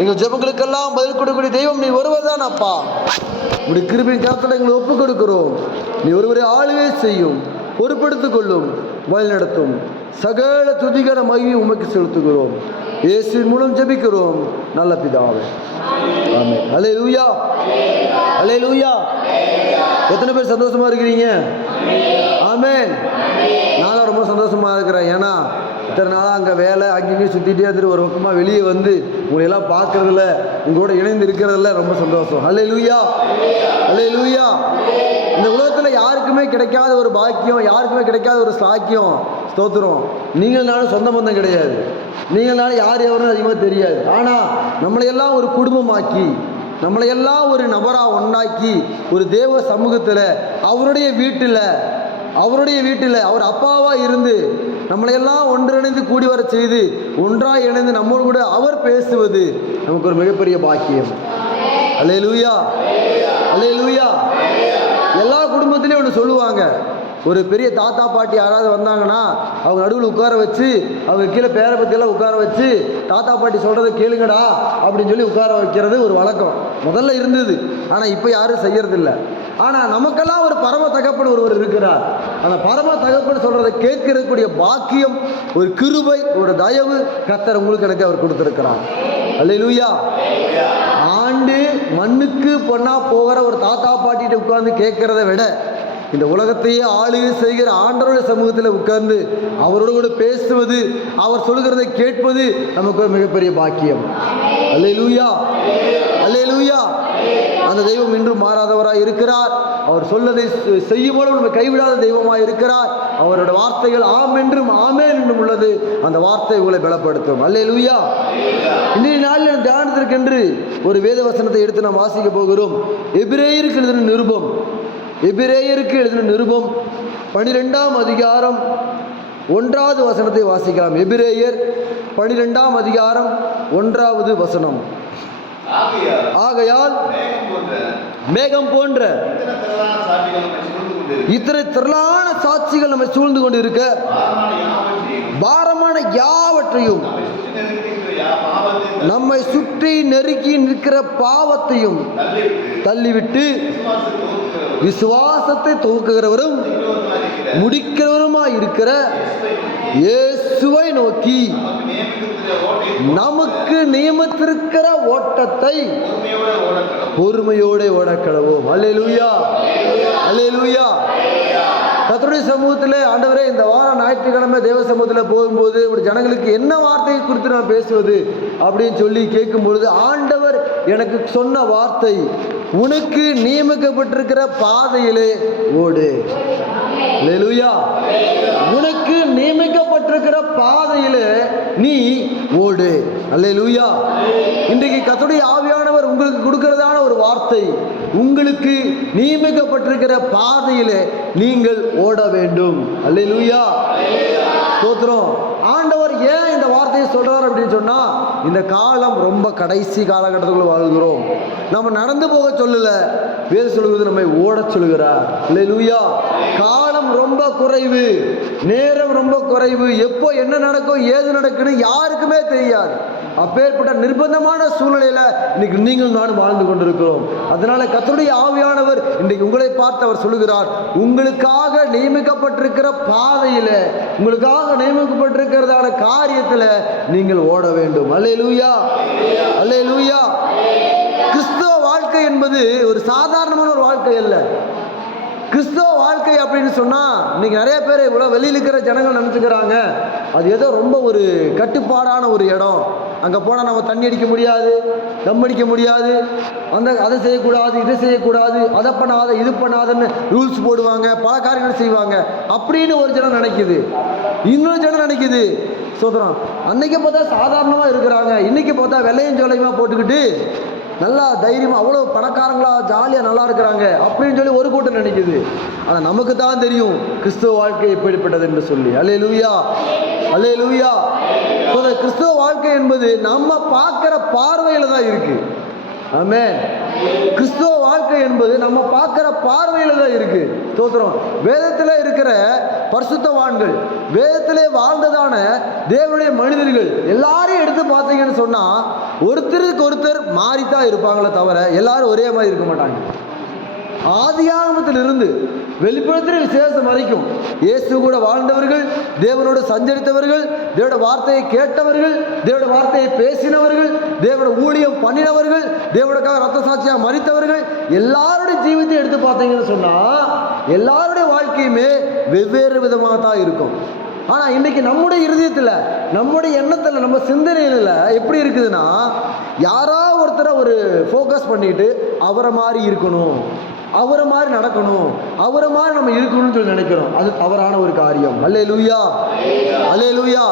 எங்கள் ஜெபங்களுக்கெல்லாம் பதில் கொடுக்கக்கூடிய தெய்வம் நீ ஒருவர் தான் அப்பா. உடைய கிருபையின் கரத்தில் எங்களை ஒப்புக் கொடுக்கிறோம். நீ ஒருவரை ஆளுகை செய்யும், பொறுப்படுத்திக் கொள்ளும், வழிநடத்தும். சகல துதிகர மகிமை உமக்கு செலுத்துகிறோம். இயேசுவின் மூலம் ஜெபிக்கிறோம் நல்ல பிதாவே, ஆமென். அல்லேலூயா, அல்லேலூயா. எத்தனை பேர் சந்தோஷமா இருக்கிறீங்க? ஆமென். நான் ரொம்ப சந்தோஷமா இருக்கிறேன். ஏன்னா இத்தனை நாளாக அங்கே வேலை அங்கேயும் சுற்றிட்டே இருந்துட்டு ஒரு பக்கமாக வெளியே வந்து உங்களையெல்லாம் பார்க்கறதுல, உங்களோட இணைந்து இருக்கிறதுல ரொம்ப சந்தோஷம். அல்லேலூயா, அல்லேலூயா. இந்த உலகத்தில் யாருக்குமே கிடைக்காத ஒரு பாக்கியம், யாருக்குமே கிடைக்காத ஒரு சாக்கியம். ஸ்தோத்திரம். நீங்கள்னாலும் சொந்த பந்தம் கிடையாது, நீங்கள்னாலும் யார் எவரும் அதிகமாக தெரியாது. ஆனால் நம்மளையெல்லாம் ஒரு குடும்பமாக்கி, நம்மளையெல்லாம் ஒரு நபராக ஒன்றாக்கி, ஒரு தேவ சமூகத்தில் அவருடைய வீட்டில் அவர் அப்பாவாக இருந்து நம்மளையெல்லாம் ஒன்றிணைந்து கூடி வர செய்து ஒன்றாக இணைந்து நம்மோடு கூட அவர் பேசுவது நமக்கு ஒரு மிகப்பெரிய பாக்கியம். அல்லேலூயா, அல்லேலூயா. எல்லா குடும்பத்திலையும் ஒன்று சொல்லுவாங்க. ஒரு பெரிய தாத்தா பாட்டி யாராவது வந்தாங்கன்னா அவங்க நடுவில் உட்கார வச்சு, அவங்க கீழே பேரை பற்றியெல்லாம் உட்கார வச்சு, தாத்தா பாட்டி சொல்கிறத கேளுங்கடா அப்படின்னு சொல்லி உட்கார வைக்கிறது ஒரு வழக்கம் முதல்ல இருந்தது. ஆனால் இப்போ யாரும் செய்யறதில்லை. ஆனால் நமக்கெல்லாம் ஒரு பரம தகப்பன் ஒருவர் இருக்கிறார். அந்த பரம தகப்பன் சொல்கிறத கேட்கக்கூடிய பாக்கியம், ஒரு கிருபை, ஒரு தயவு கர்த்தர் உங்களுக்கு எனக்கு அவர் கொடுத்துருக்கிறார். அல்லேலூயா. ஆண்டு மண்ணுக்கு பொண்ணா போகிற ஒரு தாத்தா பாட்டிகிட்ட உட்கார்ந்து கேட்கறத விட, இந்த உலகத்தையே ஆளுகை செய்கிற ஆண்டவருடைய சமூகத்தில் உட்கார்ந்து அவரோடு கூட பேசுவது, அவர் சொல்கிறதை கேட்பது நமக்கு ஒரு மிகப்பெரிய பாக்கியம். அல்லேலூயா, அல்லேலூயா. அந்த தெய்வம் இன்றும் மாறாதவராக இருக்கிறார். அவர் சொல்லதை செய்யும் போது நம்ம கைவிடாத தெய்வமாக இருக்கிறார். அவரோட வார்த்தைகள் ஆம் என்றும் ஆமேன் என்றும் உள்ளது. அந்த வார்த்தை உங்களை பலப்படுத்தும். அல்லேலூயா. இன்றைய நாளில் தியானத்திற்கென்று ஒரு வேத வசனத்தை எடுத்து நாம் வாசிக்க போகிறோம். எபிரேயருக்கு எழுதின நிருபம், எபிரேயருக்கு எழுதின நிருபம் 12ஆம் அதிகாரம் 1வது வசனத்தை வாசிக்கலாம். எபிரேயர் 12ஆம் அதிகாரம் 1வது வசனம். ஆகையால் மேகம் போன்ற இத்தனை திரளான சாட்சிகள் நம்மை சூழ்ந்து கொண்டு இருக்க, பாரமான யாவற்றையும், நம்மை சுற்றி நெருக்கி நிற்கிற பாவத்தையும் தள்ளிவிட்டு விசுவாசத்தை துவக்குகிறவரும் முடிக்கிறவருமாய் இருக்கிற இயேசுவை நோக்கி நமக்கு நியமித்திருக்கிற ஓட்டத்தை பொறுமையோடு ஓடக்கடவோம். அல்லேலூயா, அல்லேலூயா. கர்த்தருடைய சமூகத்தில் ஆண்டவரே, இந்த வாரம் ஞாயிற்றுக்கிழமை தேவ சமூகத்தில் போகும்போது ஒரு ஜனங்களுக்கு என்ன வார்த்தையை குறித்து நான் பேசுவது அப்படின்னு சொல்லி கேட்கும் பொழுது, ஆண்டவர் எனக்கு சொன்ன வார்த்தை, உனக்கு நியமிக்கப்பட்டிருக்கிற பாதையிலே ஓடு. அல்லேலூயா. உனக்கு நியமிக்கப்பட்டிருக்கிற பாதையிலே நீ ஓடு. அல்லேலூயா. இன்றைக்கு கர்த்தருடைய ஆவியானவர் உங்களுக்கு கொடுக்கிறதான ஒரு வார்த்தை, உங்களுக்கு நியமிக்கப்பட்டிருக்கிற பாதையிலே நீங்கள் ஓட வேண்டும். அல்லேலூயா, ஸ்தோத்திரம். ஆண்டவர் ஏன் இந்த வார்த்தையை சொல்றார் அப்படின்னு சொன்னா, இந்த காலம் ரொம்ப கடைசி காலகட்டத்துக்குள்ள வாழ்கிறோம். நம்ம நடந்து போக சொல்லல, வேறு சொல்லுவது நம்மை ஓட சொல்லுகிறார். அல்லேலூயா. காலம் ரொம்ப குறைவு, நேரம் ரொம்ப குறைவு. எப்போ என்ன நடக்கும் ஏது நடக்குன்னு யாருக்குமே தெரியாது. அப்பேற்பட்ட நிர்பந்தமான சூழ்நிலையில இன்னைக்கு நீங்கள் நானும் வாழ்ந்து கொண்டிருக்கிறோம். அதனால கர்த்தருடைய ஆவியானவர் இன்றைக்கு உங்களை பார்த்து அவர் சொல்லுகிறார், உங்களுக்காக நியமிக்கப்பட்டிருக்கிற பாதையில, உங்களுக்காக நியமிக்கப்பட்டிருக்கிறதான காரியத்துல நீங்கள் ஓட வேண்டும். அல்லேலூயா, அல்லேலூயா. கிறிஸ்தவ வாழ்க்கை என்பது ஒரு சாதாரணமான ஒரு வாழ்க்கை அல்ல. கிறிஸ்தவ வாழ்க்கை அப்படின்னு சொன்னா இன்னைக்கு நிறைய பேர் இவ்வளவு வெளியில் இருக்கிற ஜனங்கள் நினைச்சுக்கிறாங்க, அது ஏதோ ரொம்ப ஒரு கட்டுப்பாடான ஒரு இடம், அங்கே போனால் நம்ம தண்ணி அடிக்க முடியாது, தம் அடிக்க முடியாது, அதை செய்யக்கூடாது, இதை செய்யக்கூடாது, அதை பண்ணாத இது பண்ணாதன்னு ரூல்ஸ் போடுவாங்க, பல காரியங்கள் செய்வாங்க அப்படின்னு ஒரு ஜனம் நினைக்குது. இன்னொரு ஜனம் நினைக்குது, சோதரம் அன்னைக்கு பார்த்தா சாதாரணமாக இருக்கிறாங்க, இன்னைக்கு பார்த்தா வெள்ளையும் ஜோலையுமா போட்டுக்கிட்டு நல்லா தைரியமாக அவ்வளோ பணக்காரங்களா ஜாலியாக நல்லா இருக்கிறாங்க அப்படின்னு சொல்லி ஒரு கூட்டம் நினைக்குது. ஆனால் நமக்கு தான் தெரியும் கிறிஸ்துவ வாழ்க்கை எப்படிப்பட்டது என்று சொல்லி. அல்லேலூயா, அல்லேலூயா. கிறிஸ்துவ வாழ்க்கை என்பது நம்ம பார்க்குற பார்வையில் தான் இருக்கு. ஆமென். கிறிஸ்துவ வாழ்க்கை என்பது நம்ம பார்க்கிற பார்வையில தான் இருக்கு. ஸ்தோத்திரம். வேதத்தில் இருக்கிற பரிசுத்தவான்கள், வேதத்திலே வாழ்ந்ததான தேவனுடைய மனிதர்கள் எல்லாரையும் எடுத்து பார்த்தீங்கன்னு சொன்னா ஒருத்தருக்கு ஒருத்தர் மாறித்தான் இருப்பாங்களே தவிர எல்லாரும் ஒரே மாதிரி இருக்க மாட்டாங்க. ஆதியாகமத்திலிருந்து வெளிப்படுத்துகிற விசேஷம் வரைக்கும் இயேசு கூட வாழ்ந்தவர்கள், தேவனோடு சஞ்சரித்தவர்கள், தேவனோட வார்த்தையை கேட்டவர்கள், தேவனோட வார்த்தையை பேசினவர்கள், தேவனோட ஊழியம் பண்ணினவர்கள், தேவனுக்காக ரத்த சாட்சியாக மரித்தவர்கள், எல்லாருடைய ஜீவித்தை எடுத்து பார்த்தீங்கன்னு சொன்னா எல்லாருடைய வாழ்க்கையுமே வெவ்வேறு விதமாக தான் இருக்கும். ஆனால் இன்னைக்கு நம்முடைய இருதயத்தில், நம்முடைய எண்ணத்தில், நம்ம சிந்தனையில் எப்படி இருக்குதுன்னா, யாராவது ஒருத்தரை ஒரு ஃபோக்கஸ் பண்ணிட்டு அவரை மாதிரி இருக்கணும், அவரை மாதிரி நடக்கணும், அவரை மாதிரி நம்ம இருக்கணும்னு சொல்லி நினைக்கிறோம். அது தவறான ஒரு காரியம். அல்லேலூயா, அல்லேலூயா.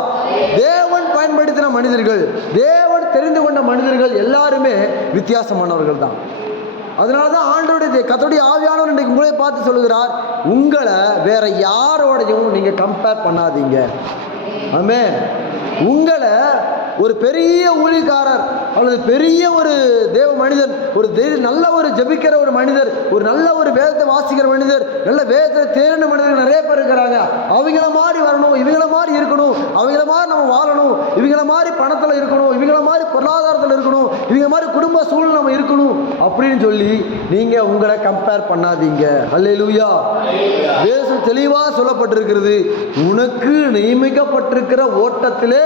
தேவன் பயன்படுத்தின மனிதர்கள், தேவன் தெரிந்து கொண்ட மனிதர்கள் எல்லாருமே வித்தியாசமானவர்கள் தான். அதனால தான் ஆண்டவருடைய கர்த்தருடைய ஆவியானவர் இன்றைக்கு உங்களை பார்த்து சொல்லுகிறார், உங்களை வேற யாரோடையும் நீங்க கம்பேர் பண்ணாதீங்க. ஆமென். உங்களை ஒரு பெரிய ஊழியக்காரர் அல்லது பெரிய ஒரு தேவ மனிதர், ஒரு நல்ல ஒரு ஜெபிக்கிற ஒரு மனிதர், ஒரு நல்ல ஒரு வேதத்தை வாசிக்கிற மனிதர், நல்ல வேதத்தை தேர்ந்த மனிதர்கள் நிறைய பேர் இருக்கிறாங்க. அவங்கள மாதிரி வரணும், இவங்கள மாதிரி இருக்கணும், அவங்கள மாதிரி நம்ம வாழணும், இவங்கள மாதிரி பணத்தில் இருக்கணும், இவங்கள மாதிரி பொருளாதாரத்தில் இருக்கணும், இவங்க மாதிரி குடும்ப சூழ்நிலை நம்ம இருக்கணும் அப்படின்னு சொல்லி நீங்க உங்களை கம்பேர் பண்ணாதீங்க. அல்லேலூயா. வேதம் தெளிவாக சொல்லப்பட்டிருக்கிறது, உனக்கு நியமிக்கப்பட்டிருக்கிற ஓட்டத்திலே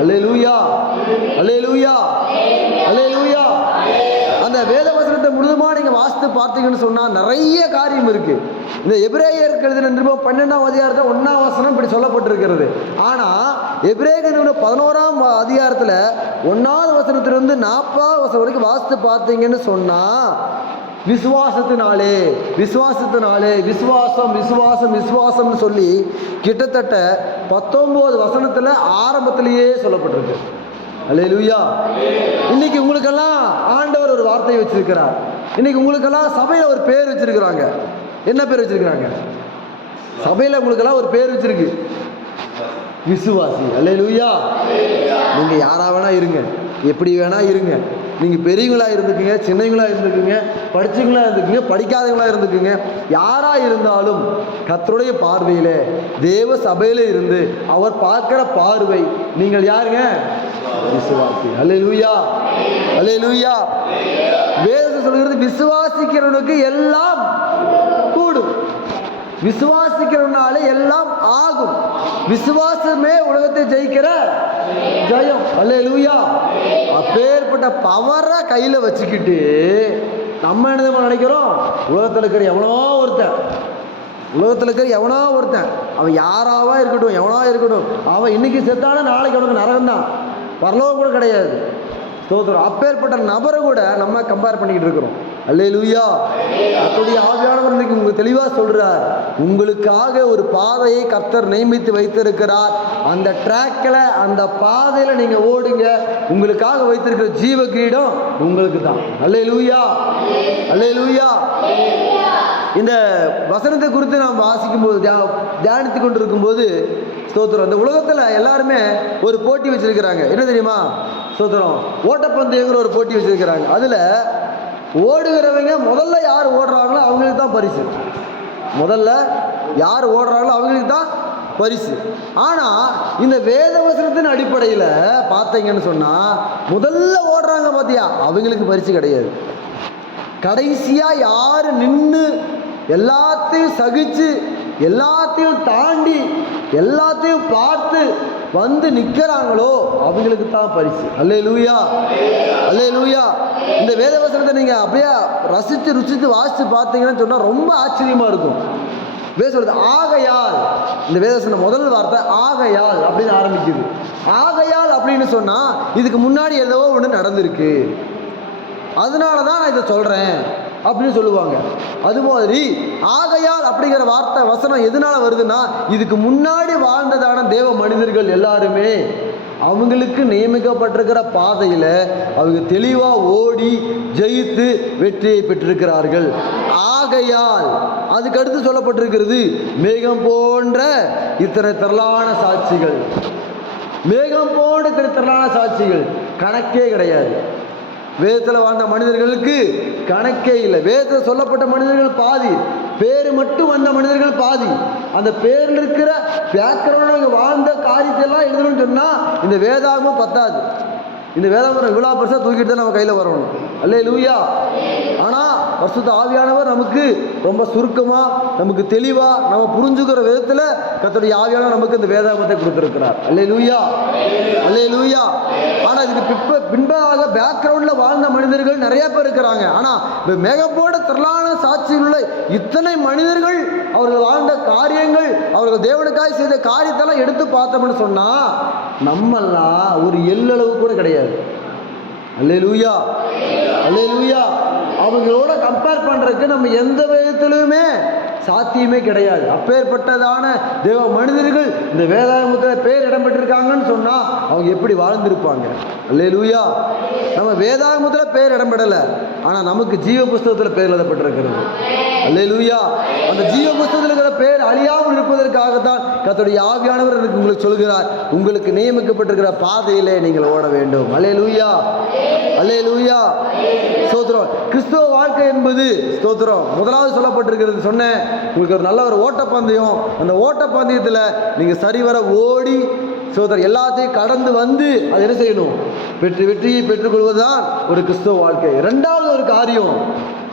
அல்லேலூயா, அல்லேலூயா, அல்லேலூயா. அந்த வேத வசனத்தை முழுதுமா நீங்க வாசித்து பார்த்தீங்கன்னு சொன்னா நிறைய காரியம் இருக்கு. இந்த எபிரேயருக்கு எழுதின நிருபம் 12ஆம் அதிகாரத்தில் 1ஆம் வசனம் இப்படி சொல்லப்பட்டிருக்கிறது. ஆனா எபிரேயர் நிருபம் 11ஆம் அதிகாரத்துல 1ஆவது வசனத்திலிருந்து 40ஆவது வசனம் வரைக்கும் வாசித்து பார்த்தீங்கன்னு சொன்னா விசுவாசத்தினாலே, விசுவாசத்தினாலே, விசுவாசம், விசுவாசம், விசுவாசம்னு சொல்லி கிட்டத்தட்ட 19 வசனத்துல ஆரம்பத்திலேயே சொல்லப்பட்டிருக்கு. அல்லேலூயா. இன்னைக்கு உங்களுக்கெல்லாம் ஆண்டவர் ஒரு வார்த்தையை வச்சிருக்கிறார். இன்னைக்கு உங்களுக்கெல்லாம் சபையில ஒரு பேர் வச்சிருக்கிறாங்க. என்ன பேர் வச்சிருக்கிறாங்க? சபையில உங்களுக்கெல்லாம் ஒரு பேர் வச்சிருக்கு, விசுவாசி. அல்லேலூயா. நீங்க யாரா வேணா இருங்க, எப்படி வேணா இருங்க, நீங்கள் பெரியவங்களா இருந்துக்குங்க, சின்னவங்களா இருந்துக்குங்க, படிச்சவங்களா இருந்துக்குங்க, படிக்காதவங்களா இருந்துக்குங்க, யாராக இருந்தாலும் கர்த்தருடைய பார்வையில் தேவ சபையில் இருந்து அவர் பார்க்குற பார்வை நீங்கள் யாருங்க? விசுவாசி. அல்லேலூயா, அல்லேலூயா. வேதம் சொல்கிறது விசுவாசிக்கிறவனுக்கு எல்லாம் கூடும், விசுவாசிக்கிறவனால எல்லாம் ஆகும். விசுவாசமே உலகத்தை ஜெயிக்கிற ஜெயம். அல்லேலூயா. அப்பேற்பட்ட பவரை கையில் வச்சுக்கிட்டு நம்ம என்ன நினைக்கிறோம்? உலகத்தில் இருக்கிற எவனோ ஒருத்தன், உலகத்தில் இருக்கிற எவனோ ஒருத்தன், அவன் யாராவா இருக்கட்டும், எவனோ இருக்கட்டும், அவன் இன்னைக்கு செத்தான நாளைக்கு அவனுக்கு நரகம் தான், பரலோகம் கூட கிடையாது. ஸ்தோத்திரம். அப்பேற்பட்ட நபரை கூட நம்ம கம்பேர் பண்ணிக்கிட்டு இருக்கிறோம். அல்லேலூயா. கர்த்தருடைய ஆவியானவர் இன்னைக்கு உங்களுக்கு தெளிவாக சொல்றார், உங்களுக்காக ஒரு பாதையை கர்த்தர் நியமித்து வைத்திருக்கிறார். அந்த ட்ராக்கில், அந்த பாதையில் நீங்க ஓடுங்க. உங்களுக்காக வைத்திருக்கிற ஜீவ கிரீடம் உங்களுக்கு தான். அல்லேலூயா, அல்லேலூயா. இந்த வசனத்தை குறித்து நாம் வாசிக்கும் போது, தியானித்து கொண்டிருக்கும் போது, ஸ்தோத்திரம், இந்த உலகத்தில் எல்லாருமே ஒரு போட்டி வச்சிருக்கிறாங்க. என்ன தெரியுமா? ஸ்தோத்திரம், ஓட்டப்பந்தயங்கிற ஒரு போட்டி வச்சிருக்கிறாங்க. அதில் ஓடுகிறவங்க முதல்ல யார் ஓடுறாங்களோ அவங்களுக்கு தான் பரிசு. முதல்ல யார் ஓடுறாங்களோ அவங்களுக்கு தான் பரிசு. ஆனால் இந்த வேத வசனத்தின் அடிப்படையில் பார்த்தீங்கன்னு சொன்னால், முதல்ல ஓடுறாங்க பார்த்தியா, அவங்களுக்கு பரிசு கிடையாது. கடைசியாக யார் நின்று எல்லாத்தையும் சகிச்சு, எல்லாத்தையும் தாண்டி, எல்லாத்தையும் பார்த்து வந்து நிற்கிறாங்களோ அவங்களுக்கு தான் பரிசு. அல்லேலூயா, அல்லேலூயா. இந்த வேத வசனத்தை நீங்கள் அப்படியே ரசித்து ருசித்து வாசித்து பார்த்தீங்கன்னு சொன்னால் ரொம்ப ஆச்சரியமாக இருக்கும். வேத சொல்றது ஆகையால், இந்த வேதவசனம் முதல் வார்த்தை ஆகையால் அப்படின்னு ஆரம்பிக்குது. ஆகையால் அப்படின்னு சொன்னால் இதுக்கு முன்னாடி ஏதோ ஒன்று நடந்திருக்கு, அதனால தான் நான் இதை சொல்கிறேன் அப்படின்னு சொல்லுவாங்க. அது மாதிரி ஆகையால் அப்படிங்கிற வார்த்தை வசனம் எதனால வருதுன்னா, இதுக்கு முன்னாடி வாழ்ந்ததான தேவ மனிதர்கள் எல்லாருமே அவங்களுக்கு நியமிக்கப்பட்டிருக்கிற பாதையில் அவங்க தெளிவாக ஓடி ஜெயித்து வெற்றியை பெற்றிருக்கிறார்கள். ஆகையால் அதுக்கு அடுத்து சொல்லப்பட்டிருக்கிறது, மேகம் போன்ற இத்தனை திரளான சாட்சிகள். மேகம் போன்ற இத்தனை திரளான சாட்சிகள் கணக்கே கிடையாது. வேதத்தில் வாழ்ந்த மனிதர்களுக்கு கணக்கே இல்லை. வேதத்தில் சொல்லப்பட்ட மனிதர்கள் பாதி, பேர் மட்டும் வந்த மனிதர்கள் பாதி. அந்த பேரில் இருக்கிற பேக்ரவுண்ட் வாழ்ந்த காரியத்தையெல்லாம் எழுதணும்னு சொன்னால் இந்த வேதாகமும் பத்தாது. இந்த வேதாகமம் இவ்வளோ பெருசாக தூக்கிட்டு தான் நம்ம கையில் வரணும். அல்லேலூயா. ஆனால் பரிசுத்த ஆவியானவர் நமக்கு ரொம்ப சுருக்கமாக, நமக்கு தெளிவாக, நம்ம புரிஞ்சுக்கிற விதத்தில் கர்த்தருடைய ஆவியானவர் நமக்கு இந்த வேதாகமத்தை கொடுத்துருக்கிறார். அல்லேலூயா, அல்லேலூயா. ஆனால் இதுக்கு பின்பாக பேக்ரவுண்டில் வாழ்ந்த மனிதர்கள் நிறைய பேர் இருக்கிறாங்க. ஆனால் மிகப்போட திரளான சாட்சியில் உள்ள இத்தனை மனிதர்கள் அவர்கள் வாழ்ந்த காரியங்கள், அவர்கள் தேவனுக்காய் செய்த காரியத்தெல்லாம் எடுத்து பார்த்தோம்னு சொன்னால் நம்மெல்லாம் ஒரு எள்ளளவு கூட கிடையாது. அல்லேலூயா, அல்லேலூயா. அவங்களோட கம்பேர் பண்ணுறதுக்கு நம்ம எந்த விதத்திலுமே சாத்தியமே கிடையாது. அப்பேற்பட்டதான தேவ மனிதர்கள் இந்த வேதாகமத்தில் பேர் இடம் பெற்றிருக்காங்கன்னு சொன்னால் அவங்க எப்படி வாழ்ந்திருப்பாங்க? அல்லேலூயா. நம்ம வேதாகமத்தில் பேர் இடம்பெறலை, ஆனால் நமக்கு ஜீவ புஸ்தகத்தில் பேர் எழுதப்பட்டிருக்கிறது. அல்லேலூயா. அந்த ஜீவ புஸ்தகத்தில் இருக்கிற பேர் அழியாமல் இருப்பதற்காகத்தான் கர்த்தருடைய ஆவியானவர் எனக்கு உங்களுக்கு சொல்கிறார், உங்களுக்கு நியமிக்கப்பட்டிருக்கிற பாதையிலே நீங்கள் ஓட வேண்டும். அல்லேலூயா, அல்லேலூயா. ஸ்தோத்திரம். கிறிஸ்துவ வாழ்க்கை என்பது ஸ்தோத்திரம் முதலாவது சொல்லப்பட்டிருக்கிறது. சொன்னேன் உங்களுக்கு ஒரு நல்ல ஒரு ஓட்டப்பந்தயம். அந்த ஓட்டப்பந்தயத்தில் நீங்கள் சரிவர ஓடி ஸ்தோத்திரம் எல்லாத்தையும் கடந்து வந்து அது என்ன செய்யணும்? வெற்றியை பெற்றுக்கொள்வதுதான் ஒரு கிறிஸ்துவ வாழ்க்கை. இரண்டாவது ஒரு காரியம்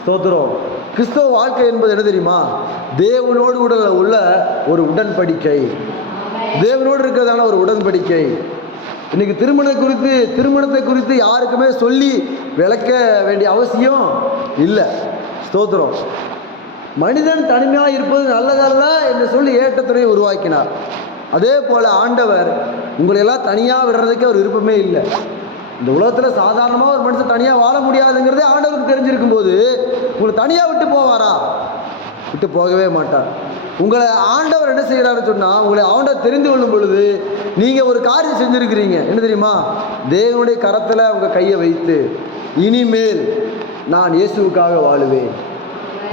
ஸ்தோத்திரம், கிறிஸ்தவ வாழ்க்கை என்பது என்ன தெரியுமா? தேவனோடு உள்ள ஒரு உடன்படிக்கை, தேவனோடு இருக்கிறதான ஒரு உடன்படிக்கை. இன்னைக்கு திருமணத்தை குறித்து யாருக்குமே சொல்லி விளக்க வேண்டிய அவசியம் இல்லை. ஸ்தோத்திரம். மனிதன் தனிமையாக இருப்பது நல்லதல்ல என்று சொல்லி ஏற்றத்துறையை உருவாக்கினார். அதே போல் ஆண்டவர் உங்களையெல்லாம் தனியாக விடுறதுக்கு அவர் விருப்பமே இல்லை. இந்த உலகத்தில் சாதாரணமாக ஒரு மனுஷன் தனியாக வாழ முடியாதுங்கிறதே ஆண்டவருக்கு தெரிஞ்சிருக்கும் போது உங்களை தனியாக விட்டு போவாரா? விட்டு போகவே மாட்டார். உங்களை ஆண்டவர் என்ன செய்கிறாருன்னு சொன்னால், உங்களை ஆண்டவர் தெரிந்து கொள்ளும் பொழுது நீங்கள் ஒரு காரியம் செஞ்சுருக்கிறீங்க. என்ன தெரியுமா? தேவனுடைய கரத்தில் உங்கள் கையை வைத்து இனிமேல் நான் இயேசுவுக்காக வாழுவேன்,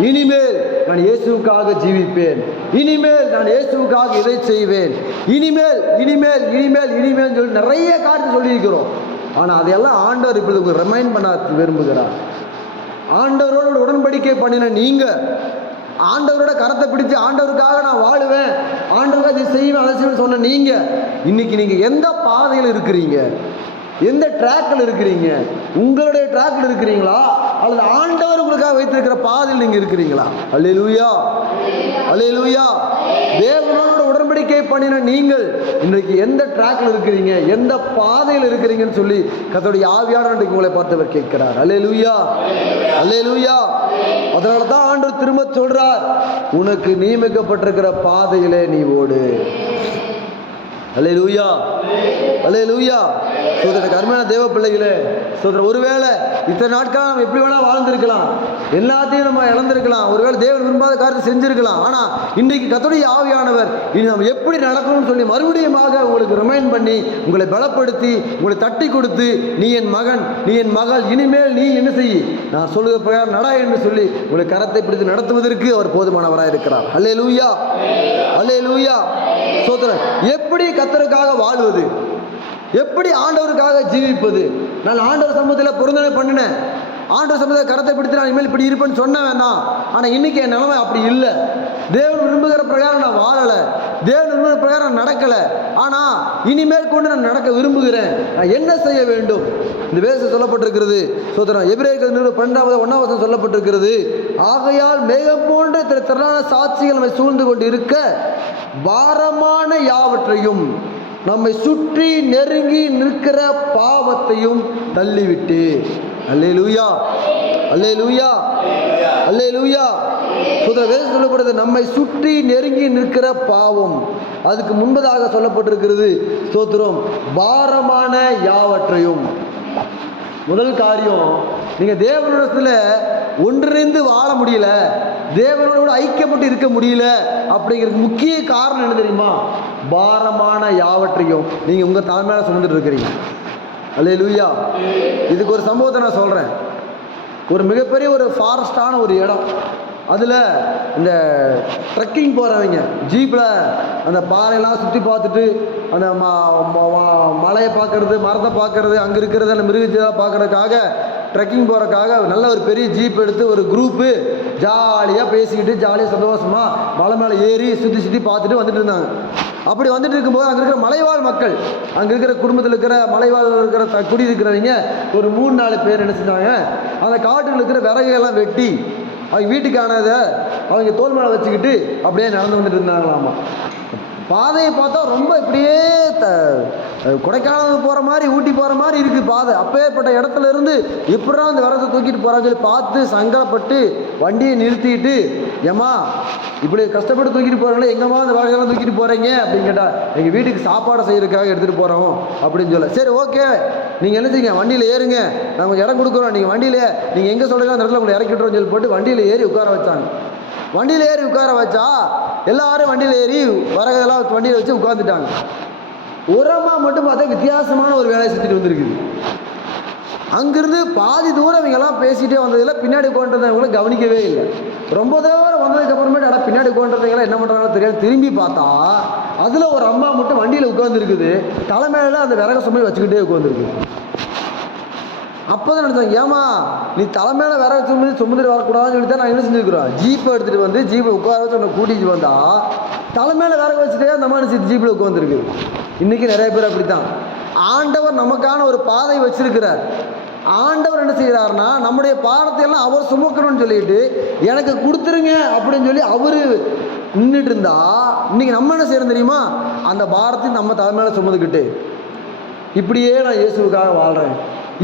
இனிமேல் நான் இயேசுவுக்காக ஜீவிப்பேன், இனிமேல் நான் இயேசுவுக்காக இதை செய்வேன், இனிமேல் இனிமேல் இனிமேல் இனிமேல் சொல்லி நிறைய காரியத்தை சொல்லியிருக்கிறோம். ஆனால் அதையெல்லாம் ஆண்டவர் இப்படி உங்களுக்கு ரிமைண்ட் பண்ண விரும்புகிறார். ஆண்டவரோட உடன்படிக்கை பண்ணின நீங்கள், ஆண்டவரோட கரத்தை பிடிச்சு ஆண்டவருக்காக நான் வாழுவேன், ஆண்டவருக்காக இதை செய்வேன் அதை செய்வேன் சொன்ன நீங்கள் இன்னைக்கு நீங்கள் எந்த பாதையில் இருக்கிறீங்க? எந்த ட்ராக்கில் இருக்கிறீங்க? உங்களுடைய ட்ராக்கில் இருக்கிறீங்களா அல்லது ஆண்டவர் உங்களுக்காக வைத்திருக்கிற பாதையில் நீங்கள் இருக்கிறீங்களா? அல்லேலூயா, அல்லேலூயா. தேவனோட உடன்படிக்கை பண்ணின நீங்கள் இன்றைக்கு எந்த ட்ராக்கில் இருக்கிறீங்க, எந்த பாதையில் இருக்கிறீங்கன்னு சொல்லி கர்த்தருடைய ஆவியானவர் இன்றைக்கு உங்களை பார்த்தவர் கேட்கிறார். அல்லேலூயா, அல்லேலூயா. அதனால தான் ஆண்டவர் திரும்ப சொல்றார், உனக்கு நியமிக்கப்பட்டிருக்கிற பாதையிலே நீ ஓடு. அல்லேலூயா, அல்லேலூயா. சோதரனுக்கு அருமையான தேவ பிள்ளைகளே, சோதரன் ஒருவேளை இத்தனை நாட்கள் நம்ம எப்படி வேணால் வாழ்ந்திருக்கலாம், எல்லாத்தையும் நம்ம இழந்திருக்கலாம், ஒருவேளை தேவன் விரும்பாத காரியத்தை செஞ்சிருக்கலாம். ஆனால் இன்றைக்கு கர்த்தருடைய ஆவியானவர் இனி நம்ம எப்படி நடக்கணும்னு சொல்லி மறுபடியுமாக உங்களுக்கு ரிமைண்ட் பண்ணி உங்களை பலப்படுத்தி உங்களை தட்டி கொடுத்து, நீ என் மகன், நீ என் மகள், இனிமேல் நீ என்ன செய், நான் சொல்லுகிற பிரகாரம் நட என்று சொல்லி உங்களை கரத்தை பிடித்து நடத்துவதற்கு அவர் போதுமானவராக இருக்கிறார். அல்லேலூயா, அல்லேலூயா. சோதரன் எப்படி கர்த்தருக்காக வாழ்வது, எப்படி ஆண்டவருக்காக ஜீவிப்பது? நான் ஆண்டவர் சமூகத்தில் பொருந்தனை பண்ணினேன், ஆண்டவர் சமூகத்தில் கரத்தை பிடித்து நான் இனிமேல் இப்படி இருப்பேன்னு சொன்ன வேண்டாம். ஆனால் இன்னைக்கு என் நிலைமை அப்படி இல்லை. தேவன் விரும்புகிற பிரகாரம் நான் வாழலை, தேவன் விரும்புகிற பிரகாரம் நான் நடக்கலை. ஆனால் இனிமேல் கொண்டு நான் நடக்க விரும்புகிறேன். நான் என்ன செய்ய வேண்டும்? இந்த வேதத்தில் சொல்லப்பட்டிருக்கிறது. சோதரன் எபிரேயர் 12:1 சொல்லப்பட்டிருக்கிறது, ஆகையால் மேகம் போன்ற திரளான சாட்சிகள் நம்மை சூழ்ந்து கொண்டு இருக்க பாரமான யாவற்றையும் நம்மை சுற்றி நெருங்கி நிற்கிற பாவத்தையும் தள்ளிவிட்டு. அல்லேலூயா, அல்லேலூயா, அல்லேலூயா. வேதத்தில் சொல்லப்படுது நம்மை சுற்றி நெருங்கி நிற்கிற பாவம். அதுக்கு முன்பதாக சொல்லப்பட்டிருக்கிறது ஸ்தோத்திரம், பாரமான யாவற்றையும். முதல் காரியம், நீங்கள் தேவனிடத்தில் ஒன்றிணைந்து வாழ முடியல, தேவனோடு ஐக்கியப்பட்டு இருக்க முடியல அப்படிங்கிறதுக்கு முக்கிய காரணம் என்ன தெரியுமா? பாரமான யாவற்றையும் நீங்கள் உங்கள் தலைமையில சுமந்துட்டு இருக்கிறீங்க. அல்லேலூயா. இதுக்கு ஒரு சம்பவத்தை நான் சொல்கிறேன். ஒரு மிகப்பெரிய ஒரு ஃபாரஸ்டான ஒரு இடம், அதில் இந்த ட்ரெக்கிங் போகிறவங்க ஜீப்பில் அந்த பாறையெல்லாம் சுற்றி பார்த்துட்டு அந்த மலையை பார்க்கறது, மரத்தை பார்க்கறது, அங்கே இருக்கிறது அந்த மிருகத்தை பார்க்கறதுக்காக ட்ரெக்கிங் போகிறக்காக நல்ல ஒரு பெரிய ஜீப் எடுத்து ஒரு குரூப்பு ஜாலியாக பேசிக்கிட்டு ஜாலியாக சந்தோஷமாக மலை மேலே ஏறி சுற்றி சுற்றி பார்த்துட்டு வந்துட்டு இருந்தாங்க. அப்படி வந்துட்டு இருக்கும்போது அங்கே இருக்கிற மலைவாழ் மக்கள், அங்கே இருக்கிற குடும்பத்தில் இருக்கிற மலைவாழ் இருக்கிற குடியிருக்கிறவங்க ஒரு 3-4 பேர் என்ன செஞ்சாங்க, அந்த காட்டில் இருக்கிற விறகையெல்லாம் வெட்டி அவங்க வீட்டுக்கானதை அவங்க தோல் மேலே வச்சுக்கிட்டு அப்படியே நடந்து வந்துட்டு இருந்தாங்களாமா. பாதையை பார்த்தா ரொம்ப இப்படியே கொடைக்கானல் போகிற மாதிரி ஊட்டி போகிற மாதிரி இருக்குது பாதை. அப்பேற்பட்ட இடத்துல இருந்து எப்படா அந்த விறகு தூக்கிட்டு போகிறான்னு சொல்லி பார்த்து சங்கடப்பட்டு வண்டியை நிறுத்திட்டு, ஏம்மா இப்படி கஷ்டப்பட்டு தூக்கிட்டு போகிறாங்களே, எங்கம்மா அந்த விறகெல்லாம் தூக்கிட்டு போகிறீங்க அப்படின்னு கேட்டால், எங்கள் வீட்டுக்கு சாப்பாடு செய்கிறதுக்காக எடுத்துகிட்டு போகிறோம் அப்படின்னு சொல்ல. சரி ஓகே, நீங்கள் என்ன செய்யுங்க, வண்டியில் ஏறுங்க, நாங்கள் இடம் கொடுக்குறோம், நீங்கள் வண்டியில் நீங்கள் எங்கே சொல்கிறீங்க அந்த இடத்துல உங்களை இறக்கி விட்டுறோம்னு சொல்லி போட்டு வண்டியில் ஏறி உட்கார வச்சாங்க. வண்டியில் ஏறி உட்கார வச்சா எல்லாரும் வண்டியில் ஏறி வரகதெல்லாம் வண்டியில் வச்சு உட்காந்துட்டாங்க. உரமா மட்டும் பார்த்தா வித்தியாசமான ஒரு வேலையை செஞ்சுட்டு வந்துருக்குது. அங்கிருந்து பாதி தூரம் இவங்கெல்லாம் பேசிகிட்டே வந்ததில்லை, பின்னாடி உட்காந்துருந்தவங்களும் கவனிக்கவே இல்லை. ரொம்ப தூரம் வந்ததுக்கப்புறமேட்டு ஆனால் பின்னாடி உட்காந்துருந்தவங்களாம் என்ன பண்ணுறாங்களோ தெரியாது, திரும்பி பார்த்தா அதில் ஒரு அம்மா மட்டும் வண்டியில் உட்காந்துருக்குது, தலைமையில அந்த விறகு சுமை வச்சுக்கிட்டே உட்காந்துருக்குது. அப்போ தான் நினச்சாங்க, ஏமா நீ தலைமையில விறகு சுமந்துட்டு வரக்கூடாதுன்னு சொல்லி தான் நான் என்ன செஞ்சுருக்குறோம், ஜீப்பை எடுத்துகிட்டு வந்து ஜீப்பை உட்கார வச்சு உன்னை கூட்டிகிட்டு வந்தால் தலைமையில விறகு வச்சுட்டே அந்த மாதிரி ஜீப்பில் உட்காந்துருக்கு. இன்றைக்கி நிறைய பேர் அப்படி தான். ஆண்டவர் நமக்கான ஒரு பாதை வச்சிருக்கிறார். ஆண்டவர் என்ன செய்கிறாருன்னா, நம்முடைய பாடத்தையெல்லாம் அவர் சுமக்கணும்னு சொல்லிட்டு எனக்கு கொடுத்துருங்க அப்படின்னு சொல்லி அவர் நின்றுட்டு இருந்தா, இன்றைக்கி நம்ம என்ன செய்யறோம் தெரியுமா, அந்த பாரத்தையும் நம்ம தலைமையில சுமந்துக்கிட்டு இப்படியே நான் இயேசுவுக்காக வாழ்கிறேன்,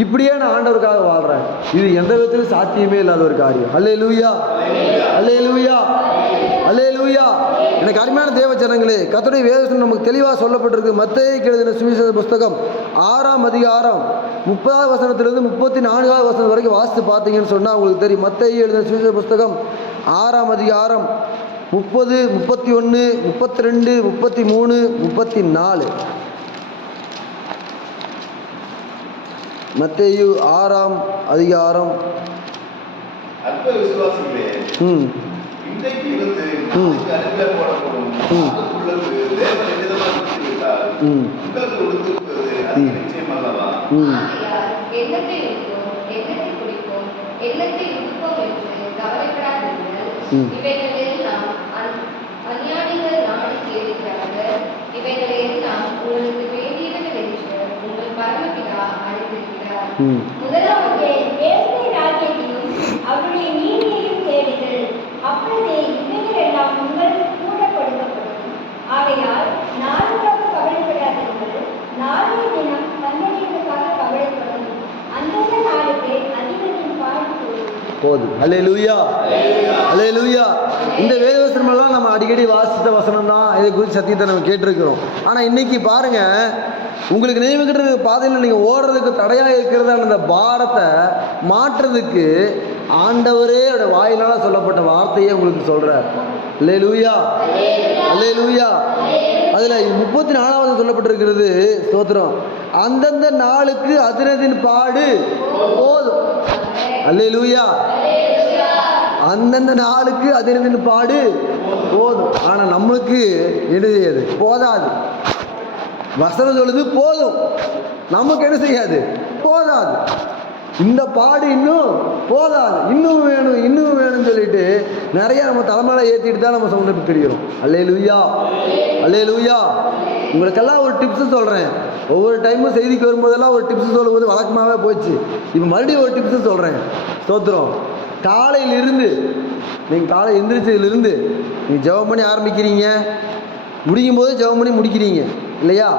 இப்படியே நான் ஆண்டவருக்காக வாழ்கிறேன். இது எந்த விதத்திலும் சாத்தியமே இல்லாத ஒரு காரியம். அல்லேலூயா, அல்லேலூயா, அல்லேலூயா. எனக்கு அருமையான தேவ ஜனங்களே, கர்த்தருடைய வேதத்தில் நமக்கு தெளிவாக சொல்லப்பட்டிருக்கு. மத்தேயுக்கு எழுதின சுவிசேஷ புஸ்தகம் 6ஆம் அதிகாரம் 30வது வசனத்திலிருந்து 34வது வசனம் வரைக்கும் வாசித்து பார்த்தீங்கன்னு சொன்னால் உங்களுக்கு தெரியும். மத்தேயு எழுதின சுவிசேஷ புஸ்தகம் 6ஆம் அதிகாரம் 30, 31, 32, 33, 34. மத்தேயு 6ஆம் அதிகாரம். முதலாவது தேவனுடைய ராஜ்யத்தையும் அவருடைய நீதியையும் தேடுங்கள், அப்பொழுது இவைகள் எல்லாம் உங்களுக்கு கூட கொடுக்கப்படும். ஆகையால் நாளுக்காக கவலைப்படாதீர்கள், நாளைய தினம் தங்களுக்காக கவலைப்படும். அந்தந்த நாளுக்கு அதிபதியின் பாடு போதும். அல்லேலூயா, அல்லேலூயா. இந்த வேதவசனமெல்லாம் நம்ம அடிக்கடி வாசித்த வசனம் தான். இதை குறித்து சத்தியத்தை நம்ம கேட்டிருக்கிறோம். ஆனால் இன்னைக்கு பாருங்க, உங்களுக்கு நினைவுகிட்ட பாதையில் நீங்கள் ஓடுறதுக்கு தடையாக இருக்கிறதான அந்த பாரத்தை மாற்றுறதுக்கு ஆண்டவரே அவருடைய வாயினால் சொல்லப்பட்ட வார்த்தையே உங்களுக்கு சொல்கிறார். அல்லேலூயா, அல்லேலூயா. அதில் 34வது சொல்லப்பட்டிருக்கிறது, ஸ்தோத்திரம், அந்தந்த நாளுக்கு அதினதின் பாடு போதும். அல்லேலூயா. அந்தந்த நாளுக்கு அதினதின் பாடு போதும். ஆனால் நம்மளுக்கு என்ன செய்யாது, போதாது. வசனம் சொல்லுது போதும், நமக்கு என்ன செய்யாது, போதாது. இந்த பாடு இன்னும் போதாது, இன்னும் வேணும், இன்னும் வேணும்னு சொல்லிட்டு நிறைய நம்ம தலைமையில ஏற்றிட்டு தான் நம்ம சொந்தத்துக்கு தெரிகிறோம். அல்லேலூயா, அல்லேலூயா. உங்களுக்கெல்லாம் ஒரு டிப்ஸு சொல்கிறேன். ஒவ்வொரு டைமும் செய்திக்கு வரும்போதெல்லாம் ஒரு டிப்ஸு சொல்லும்போது வழக்கமாகவே போச்சு. இப்போ மறுபடியும் ஒரு டிப்ஸு சொல்கிறேன். ஸ்தோத்திரம். காலையிலிருந்து நீங்கள் காலை எந்திரிச்சதுலேருந்து நீங்கள் ஜெபம் பண்ணி ஆரம்பிக்கிறீங்க, முடியும் போது ஜெபம் பண்ணி முடிக்கிறீங்க இல்லையா?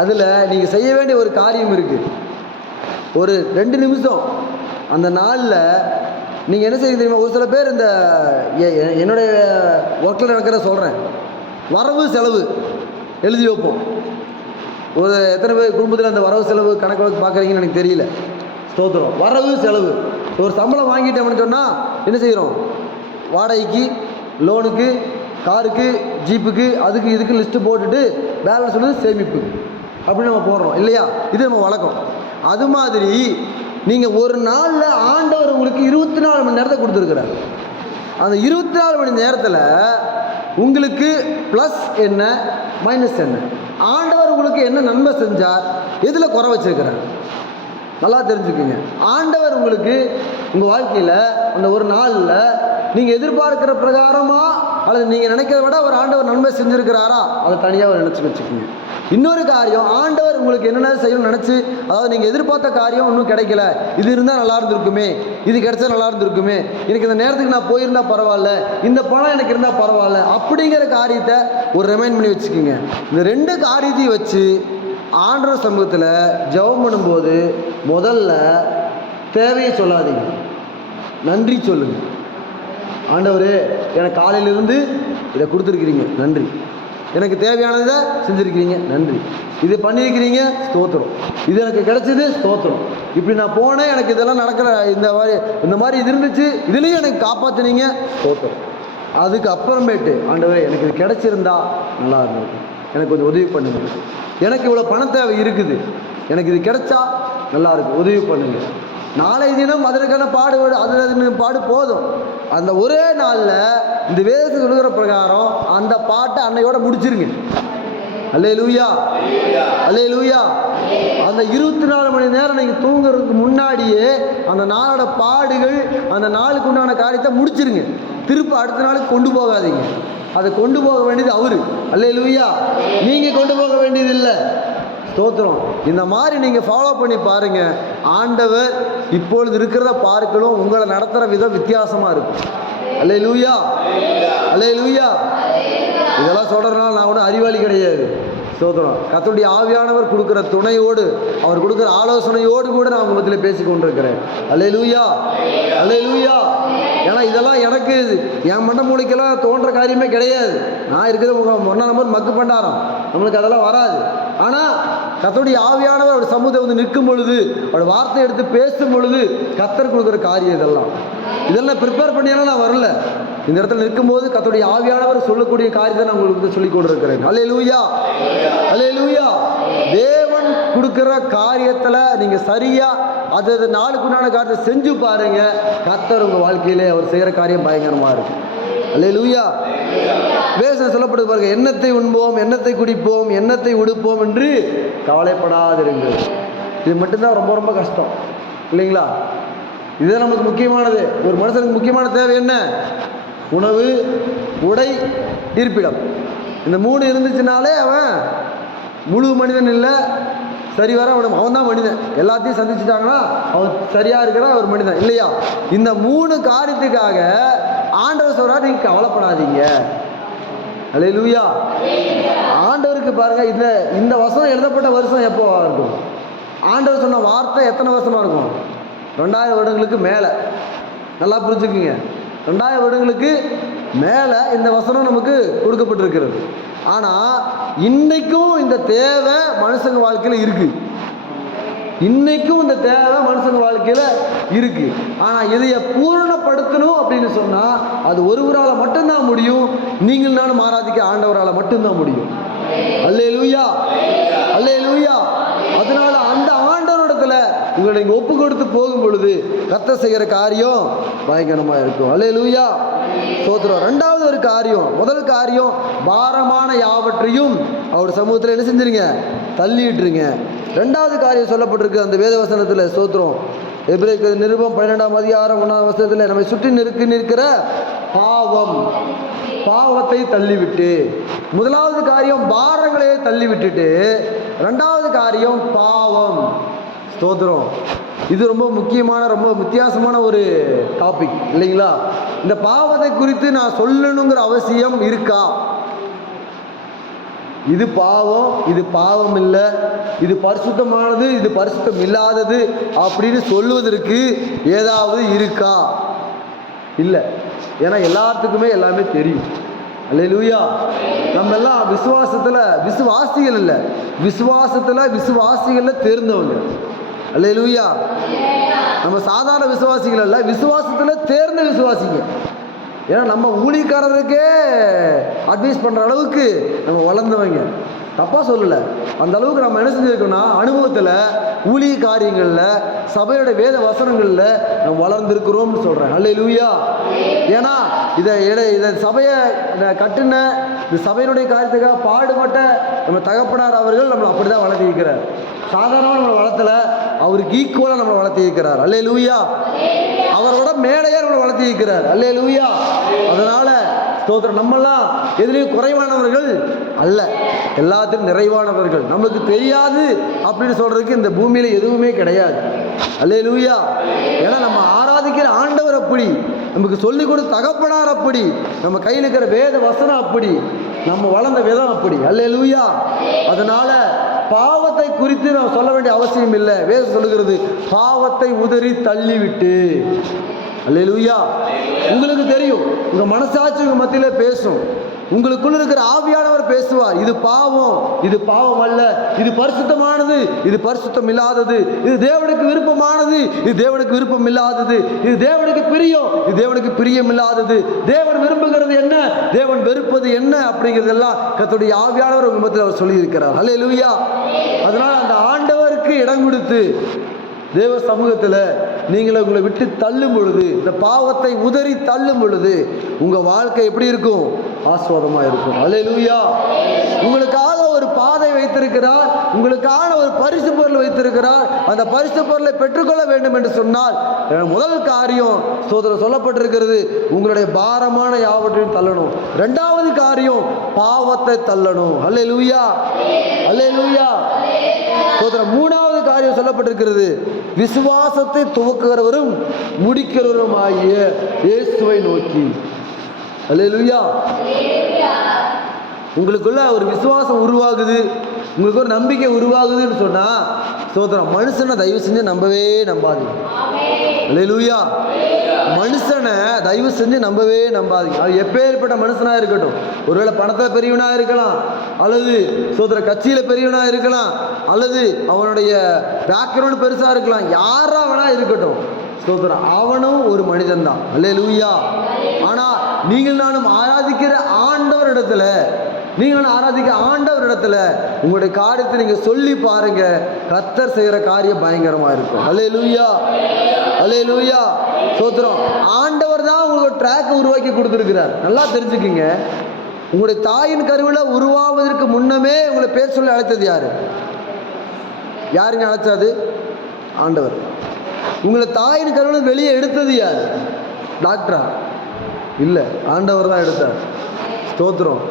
அதில் நீங்கள் செய்ய வேண்டிய ஒரு காரியம் இருக்குது. ஒரு 2 நிமிஷம் அந்த நாளில் நீங்கள் என்ன செய்ய தெரியுமா? ஒரு சில பேர் இந்த என்னுடைய ஒர்க்கில் நடக்கிற சொல்கிறேன், வரவு செலவு எழுதி வைப்போம். ஒரு எத்தனை பேர் குடும்பத்தில் அந்த வரவு செலவு கணக்கு வழக்கு பார்க்குறீங்கன்னு எனக்கு தெரியல. ஸ்தோத்திரம். வரவு செலவு. ஒரு சம்பளம் வாங்கிட்டோம்னு சொன்னால் என்ன செய்கிறோம்? வாடகைக்கு, லோனுக்கு, காருக்கு, ஜீப்புக்கு, அதுக்கு இதுக்கு லிஸ்ட்டு போட்டுட்டு பேலன்ஸ் வந்து சேமிப்பு அப்படின்னு நம்ம போடுறோம் இல்லையா? இது நம்ம வழக்கம். அது மாதிரி நீங்கள் ஒரு நாளில் ஆண்டவர் உங்களுக்கு 24 மணி நேரத்தை கொடுத்துருக்குறார். அந்த 24 மணி நேரத்தில் உங்களுக்கு ப்ளஸ் என்ன, மைனஸ் என்ன, ஆண்டவர் உங்களுக்கு என்ன நன்மை செஞ்சார், எதில் குறை வச்சிருக்கிறார், நல்லா தெரிஞ்சுக்குங்க. ஆண்டவர் உங்களுக்கு உங்கள் வாழ்க்கையில் அந்த ஒரு நாளில் நீங்கள் எதிர்பார்க்கிற பிரகாரமா அல்லது நீங்கள் நினைக்கிறத விட ஒரு ஆண்டவர் நன்மை செஞ்சுருக்கிறாரா அதை தனியாக அவர் நினச்சி வச்சுக்கோங்க. இன்னொரு காரியம், ஆண்டவர் உங்களுக்கு என்னென்ன செய்யணும்னு நினச்சி, அதாவது நீங்கள் எதிர்பார்த்த காரியம் இன்னும் கிடைக்கல, இது இருந்தால் நல்லா இருந்திருக்குமே, இது கிடைச்சா நல்லா இருந்திருக்குமே, எனக்கு இந்த நேரத்துக்கு நான் போயிருந்தால் பரவாயில்ல, இந்த பணம் எனக்கு இருந்தால் பரவாயில்ல, அப்படிங்கிற காரியத்தை ஒரு ரிமைண்ட் பண்ணி வச்சுக்கோங்க. இந்த 2 காரியத்தையும் வச்சு ஆண்டவர் சமூகத்தில் ஜெபம் பண்ணும்போது முதல்ல தேவையை சொல்லாதீங்க, நன்றி சொல்லுங்கள். ஆண்டவரே, எனக்கு காலையிலிருந்து இதை கொடுத்துருக்கிறீங்க, நன்றி. எனக்கு தேவையானதை செஞ்சுருக்கிறீங்க, நன்றி. இது பண்ணியிருக்கிறீங்க, ஸ்தோத்திரம். இது எனக்கு கிடைச்சது, ஸ்தோத்திரம். இப்படி நான் போனேன், எனக்கு இதெல்லாம் நடக்கிற இந்த மாதிரி இது இருந்துச்சு, இதுலேயும் எனக்கு காப்பாற்றினீங்க, ஸ்தோத்திரம். அதுக்கு அப்புறமேட்டு ஆண்டவரே, எனக்கு இது கிடைச்சிருந்தா நல்லா இருந்திருக்கும், எனக்கு கொஞ்சம் உதவி பண்ணுங்க. எனக்கு இவ்வளோ பண தேவை இருக்குது, எனக்கு இது கிடைச்சா நல்லா இருக்கும், உதவி பண்ணுங்க. நாளை தினம் அதற்கான பாடு போதும். அந்த ஒரே நாளில் இந்த வேதத்துக்கு சொல்லுகிற பிரகாரம் அந்த பாட்டை அன்னையோட முடிச்சிருங்க. அல்லேலூயா, அல்லேலூயா. அந்த 24 மணி நேரம் நீங்கள் தூங்குறதுக்கு முன்னாடியே அந்த நாளோட பாடுகள், அந்த நாளுக்கு உண்டான காரியத்தை முடிச்சிருங்க. திருப்ப அடுத்த நாளுக்கு கொண்டு போகாதீங்க. அதை கொண்டு போக வேண்டியது அவரு. அல்லேலூயா. நீங்கள் கொண்டு போக வேண்டியது இல்லை. ஸ்தோத்திரம். இந்த மாதிரி நீங்கள் ஃபாலோ பண்ணி பாருங்கள். ஆண்டவர் இப்பொழுது இருக்கிறத பார்க்கணும், உங்களை நடத்துகிற விதம் வித்தியாசமாக இருக்கும். அல்லேலூயா, அல்லேலூயா. இதெல்லாம் சொல்கிறதுனால நான் ஒன்றும் அறிவாளி கிடையாது. ஸ்தோத்திரம். கர்த்தருடைய ஆவியானவர் கொடுக்குற துணையோடு, அவர் கொடுக்குற ஆலோசனையோடு கூட நான் உங்கள் மத்தியில் பேசி கொண்டிருக்கிறேன். அல்லேலூயா, அல்லேலூயா. ஏன்னா இதெல்லாம் எனக்கு என் மண்ட மூளைக்கெல்லாம் தோன்ற காரியமே கிடையாது. நான் இருக்கிறது 1 நம்பர் மக்கு பண்டாரம், நம்மளுக்கு அதெல்லாம் வராது. ஆனால் கர்த்தருடைய ஆவியானவர் அவருடைய சமூகத்தை வந்து நிற்கும் பொழுது, அவருடைய வார்த்தை எடுத்து பேசும் பொழுது கர்த்தர் கொடுக்குற காரியம் இதெல்லாம் ப்ரிப்பேர் பண்ணியாலும் நான் வரல. இந்த இடத்துல நிற்கும்போது கர்த்தருடைய ஆவியானவர் சொல்லக்கூடிய காரியத்தை நான் உங்களுக்கு சொல்லிக் கொண்டிருக்கிறேன். அல்லேலூயா, அல்லேலூயா. தேவன் கொடுக்குற காரியத்தில் நீங்கள் சரியாக அது நாளுக்குண்டான காரியத்தை செஞ்சு பாருங்க. கர்த்தர் உங்கள் வாழ்க்கையிலே அவர் செய்கிற காரியம் பயங்கரமாக இருக்கும். அல்லேலூயா. வேதம் சொல்லப்படுது பாருங்க, எண்ணத்தை உண்போம், எண்ணத்தை குடிப்போம், எண்ணத்தை உடுப்போம் என்று கவலைப்படாதிருங்கள். இது மட்டும்தான் ரொம்ப ரொம்ப கஷ்டம் இல்லைங்களா? இதுதான் நமக்கு முக்கியமானது. ஒரு மனுஷனுக்கு முக்கியமான தேவை என்ன? உணவு, உடை, இருப்பிடம். இந்த 3 இருந்துச்சுனாலே அவன் முழு மனிதன் இல்லை, சரி வர அவன் தான் மனிதன். எல்லாத்தையும் சந்திச்சுட்டாங்கன்னா அவன் சரியாக இருக்கிறான், ஒரு மனிதன் இல்லையா? இந்த 3 காரியத்துக்காக ஆண்டவர் சொல்றாரு, நீங்கள் கவலைப்படாதீங்க. அல்லேலூயா. ஆண்டவருக்கு பாருங்க, இந்த வசனம் எழுதப்பட்ட வருஷம் எப்போ இருக்கும்? ஆண்டவர் சொன்ன வார்த்தை எத்தனை வருஷமா இருக்கும்? 2000 வருடங்களுக்கு மேலே. நல்லா புரிஞ்சுக்குங்க, 2000 வருடங்களுக்கு மேலே இந்த வசனம் நமக்கு கொடுக்கப்பட்டிருக்கிறது. ஆனால் இன்னைக்கும் இந்த தேவை மனுஷங்க வாழ்க்கையில் இருக்குது. இன்னைக்கும் இந்த தேவை மனுஷங்க வாழ்க்கையில் இருக்குது. ஆனால் இதையை பூரணப்படுத்தணும் அப்படின்னு சொன்னால் அது ஒருவரால் மட்டும்தான் முடியும். நீங்கள் நானும் ஆராதிக்க ஆண்டவரால் மட்டும்தான் முடியும். அல்லேலூயா, அல்லேலூயா. அதனால அந்த ஆண்டவரிடத்துல உங்களை நீங்கள் ஒப்பு கொடுத்து போகும் பொழுது கர்த்தர் செய்கிற காரியம் பயங்கரமாக இருக்கும். அல்லேலூயா, ஸ்தோத்திரம். 2வது ஒரு காரியம், முதல் காரியம் பாரமான யாவற்றையும் அவர் சமூகத்தில் என்ன செஞ்சிருங்க? தள்ளிட்டுருங்க. 2வது காரியம் சொல்லப்பட்டிருக்கு அந்த வேத வசனத்தில். ஸ்தோத்திரம். எபிரேயர் நிருபம் 12ஆம் அதிகாரம் 1ஆம் வசனத்தில், நம்மை சுற்றி நிற்கிற பாவத்தை தள்ளிவிட்டு, முதலாவது காரியம் பாரங்களே தள்ளி விட்டுட்டு, 2வது காரியம் பாவம். ஸ்தோத்திரம். இது ரொம்ப முக்கியமான, ரொம்ப வித்தியாசமான ஒரு டாபிக் இல்லைங்களா? இந்த பாவத்தை குறித்து நான் சொல்லணுங்கிற அவசியம் இருக்கா? இது பாவம், இது பாவம் இல்லை, இது பரிசுத்தமானது, இது பரிசுத்தம் இல்லாதது அப்படின்னு சொல்லுவதற்கு ஏதாவது இருக்கா? இல்லை. ஏன்னா எல்லாத்துக்குமே எல்லாமே தெரியும். அல்லேலூயா. நம்ம எல்லாம் விசுவாசிகள் இல்லை, விசுவாசிகளில் தேர்ந்தவங்க. அல்லேலூயா. நம்ம சாதாரண விசுவாசிகள் அல்ல, விசுவாசத்தில் தேர்ந்த விசுவாசிங்க. ஏன்னா நம்ம ஊழியக்காரருக்கே அட்வைஸ் பண்ணுற அளவுக்கு நம்ம வளர்ந்தவங்க. தப்பாக சொல்லலை, அந்த அளவுக்கு நம்ம என்ன செஞ்சுருக்கோம்னா அனுபவத்தில், ஊழிய காரியங்களில், சபையோட வேத வசனங்களில் நம்ம வளர்ந்துருக்கிறோம்னு சொல்கிறேன். அல்லேலூயா. ஏன்னா இதை சபையை கட்டின இந்த சபையினுடைய காரியத்துக்காக பாடுபட்ட நம்ம தகப்பனார் அவர்கள் நம்மளை அப்படி தான் வளர்த்தி இருக்கிறார். சாதாரணமாக நம்மளை வளர்த்தல, அவருக்கு ஈக்குவலாக நம்மளை வளர்த்தி இருக்கிறார். அல்லேலூயா. அவரோட மேடையாக நம்மளை வளர்த்தி இருக்கிறார். அல்லேலூயா. அதனால ஸ்தோத்திரம். நம்மெல்லாம் எதுலேயும் குறைவானவர்கள் அல்ல, எல்லாத்திலும் நிறைவானவர்கள். நம்மளுக்கு தெரியாது அப்படின்னு சொல்றதுக்கு இந்த பூமியில எதுவுமே கிடையாது. அல்லேலூயா. ஏன்னா நம்ம ஆராதிக்கிற ஆண்டவர் அப்படி, நமக்கு சொல்லிக் கொடுத்த தகப்பனார் அப்படி, நம்ம கையில் இருக்கிற வேத வசனம் அப்படி, நம்ம வளர்ந்த விதம் அப்படி. அல்லேலூயா. அதனால பாவத்தை குறித்து நாம் சொல்ல வேண்டிய அவசியம் இல்லை. வேதம் சொல்லுகிறது, பாவத்தை உதறி தள்ளிவிட்டு. அல்லேலூயா. உங்களுக்கு தெரியும், உங்க மனசாட்சி உங்க மத்தியில பேசும், உங்களுக்குள்ள இருக்கிற ஆவியானவர் பேசுவார். இது பாவம், இது பாவம் அல்ல, இது பரிசுத்தமானது, இது பரிசுத்தம் இல்லாதது, இது தேவனுக்கு விருப்பமானது, இது தேவனுக்கு விருப்பம் இல்லாதது, இது தேவனுக்கு பிரியம், இது தேவனுக்கு பிரியம் இல்லாதது, தேவன் விரும்புகிறது என்ன, தேவன் வெறுப்பது என்ன அப்படிங்கிறதெல்லாம் கர்த்தருடைய ஆவியானவர் உங்க மத்தியில் அவர் சொல்லி இருக்கிறார். அல்லேலூயா. அதனால அந்த ஆண்டவருக்கு இடம் கொடுத்து தேவ சமூகத்தில் நீங்கள் உங்களை விட்டு தள்ளும் பொழுது, இந்த பாவத்தை உதறி தள்ளும் பொழுது உங்க வாழ்க்கை எப்படி இருக்கும்? ஆஸ்வாதமா இருக்கும். அல்லேலூயா. உங்களுக்காக ஒரு பாதை வைத்திருக்கிறார், உங்களுக்கான ஒரு பரிசு பொருள் வைத்திருக்கிறார். அந்த பரிசு பொருளை பெற்றுக்கொள்ள வேண்டும் என்று சொன்னால் முதல் காரியம் ஸ்தோத்திரம் சொல்லப்பட்டிருக்கிறது, உங்களுடைய பாரமான யாவற்றையும் தள்ளணும். இரண்டாவது காரியம் பாவத்தை தள்ளணும். அல்லேலூயா. அல்லேலூயா. ஸ்தோத்திரம். மூணாவது காரியம் சொல்லப்பட்டிருக்கிறது, விசுவாசத்தை துவக்குகிறவரும் முடிக்கிறவரும் ஆகிய இயேசுவை நோக்கி. அல்லேலூயா. உங்களுக்குள்ள ஒரு விசுவாசம் உருவாகுது, உங்களுக்கு ஒரு நம்பிக்கை உருவாகுதுன்னு சொன்னா ஸ்தோத்திரம், மனுஷனை தயவு செஞ்சு நம்பவே நம்பாதீங்க. அல்லேலூயா. மனுஷனை தயவு செஞ்சு நம்பவே நம்பாதீங்க. அது எப்பேற்பட்ட மனுஷனா இருக்கட்டும், ஒருவேளை பணத்தை பெரியவனா இருக்கலாம், அல்லது சோதர கட்சியில பெரியவனா இருக்கலாம், அல்லது அவனுடைய பேக்ரவுண்ட் பெருசா இருக்கலாம், யாரா வேணா இருக்கட்டும் ஸ்தோத்திரம், அவனும் ஒரு மனிதன் தான். அல்லேலூயா. ஆனா நீங்கள் நானும் ஆராதிக்கிற ஆண்டவர் இடத்துல, நீங்கள் ஆராதிக்க ஆண்டவர் இடத்துல உங்களுடைய காரியத்தை நீங்க சொல்லி பாருங்க, கர்த்தர் செய்கிற காரியம் பயங்கரமா இருக்கும். அல்லேலூயா. அல்லேலூயா. ஸ்தோத்திரம். ஆண்டவர் தான் உங்களுக்கு ட்ராக் உருவாக்கி கொடுத்துருக்கிறார். நல்லா தெரிஞ்சுக்கிங்க, உங்களுடைய தாயின் கருவில் உருவாவதற்கு முன்னமே உங்களை பேர் சொல்லி அழைத்தது யாரு? யாருங்க அழைச்சது? ஆண்டவர். உங்களை தாயின் கருவில் வெளியே எடுத்தது யார்? டாக்டரா? இல்லை, ஆண்டவர் தான் எடுத்தார். ஸ்தோத்திரம்.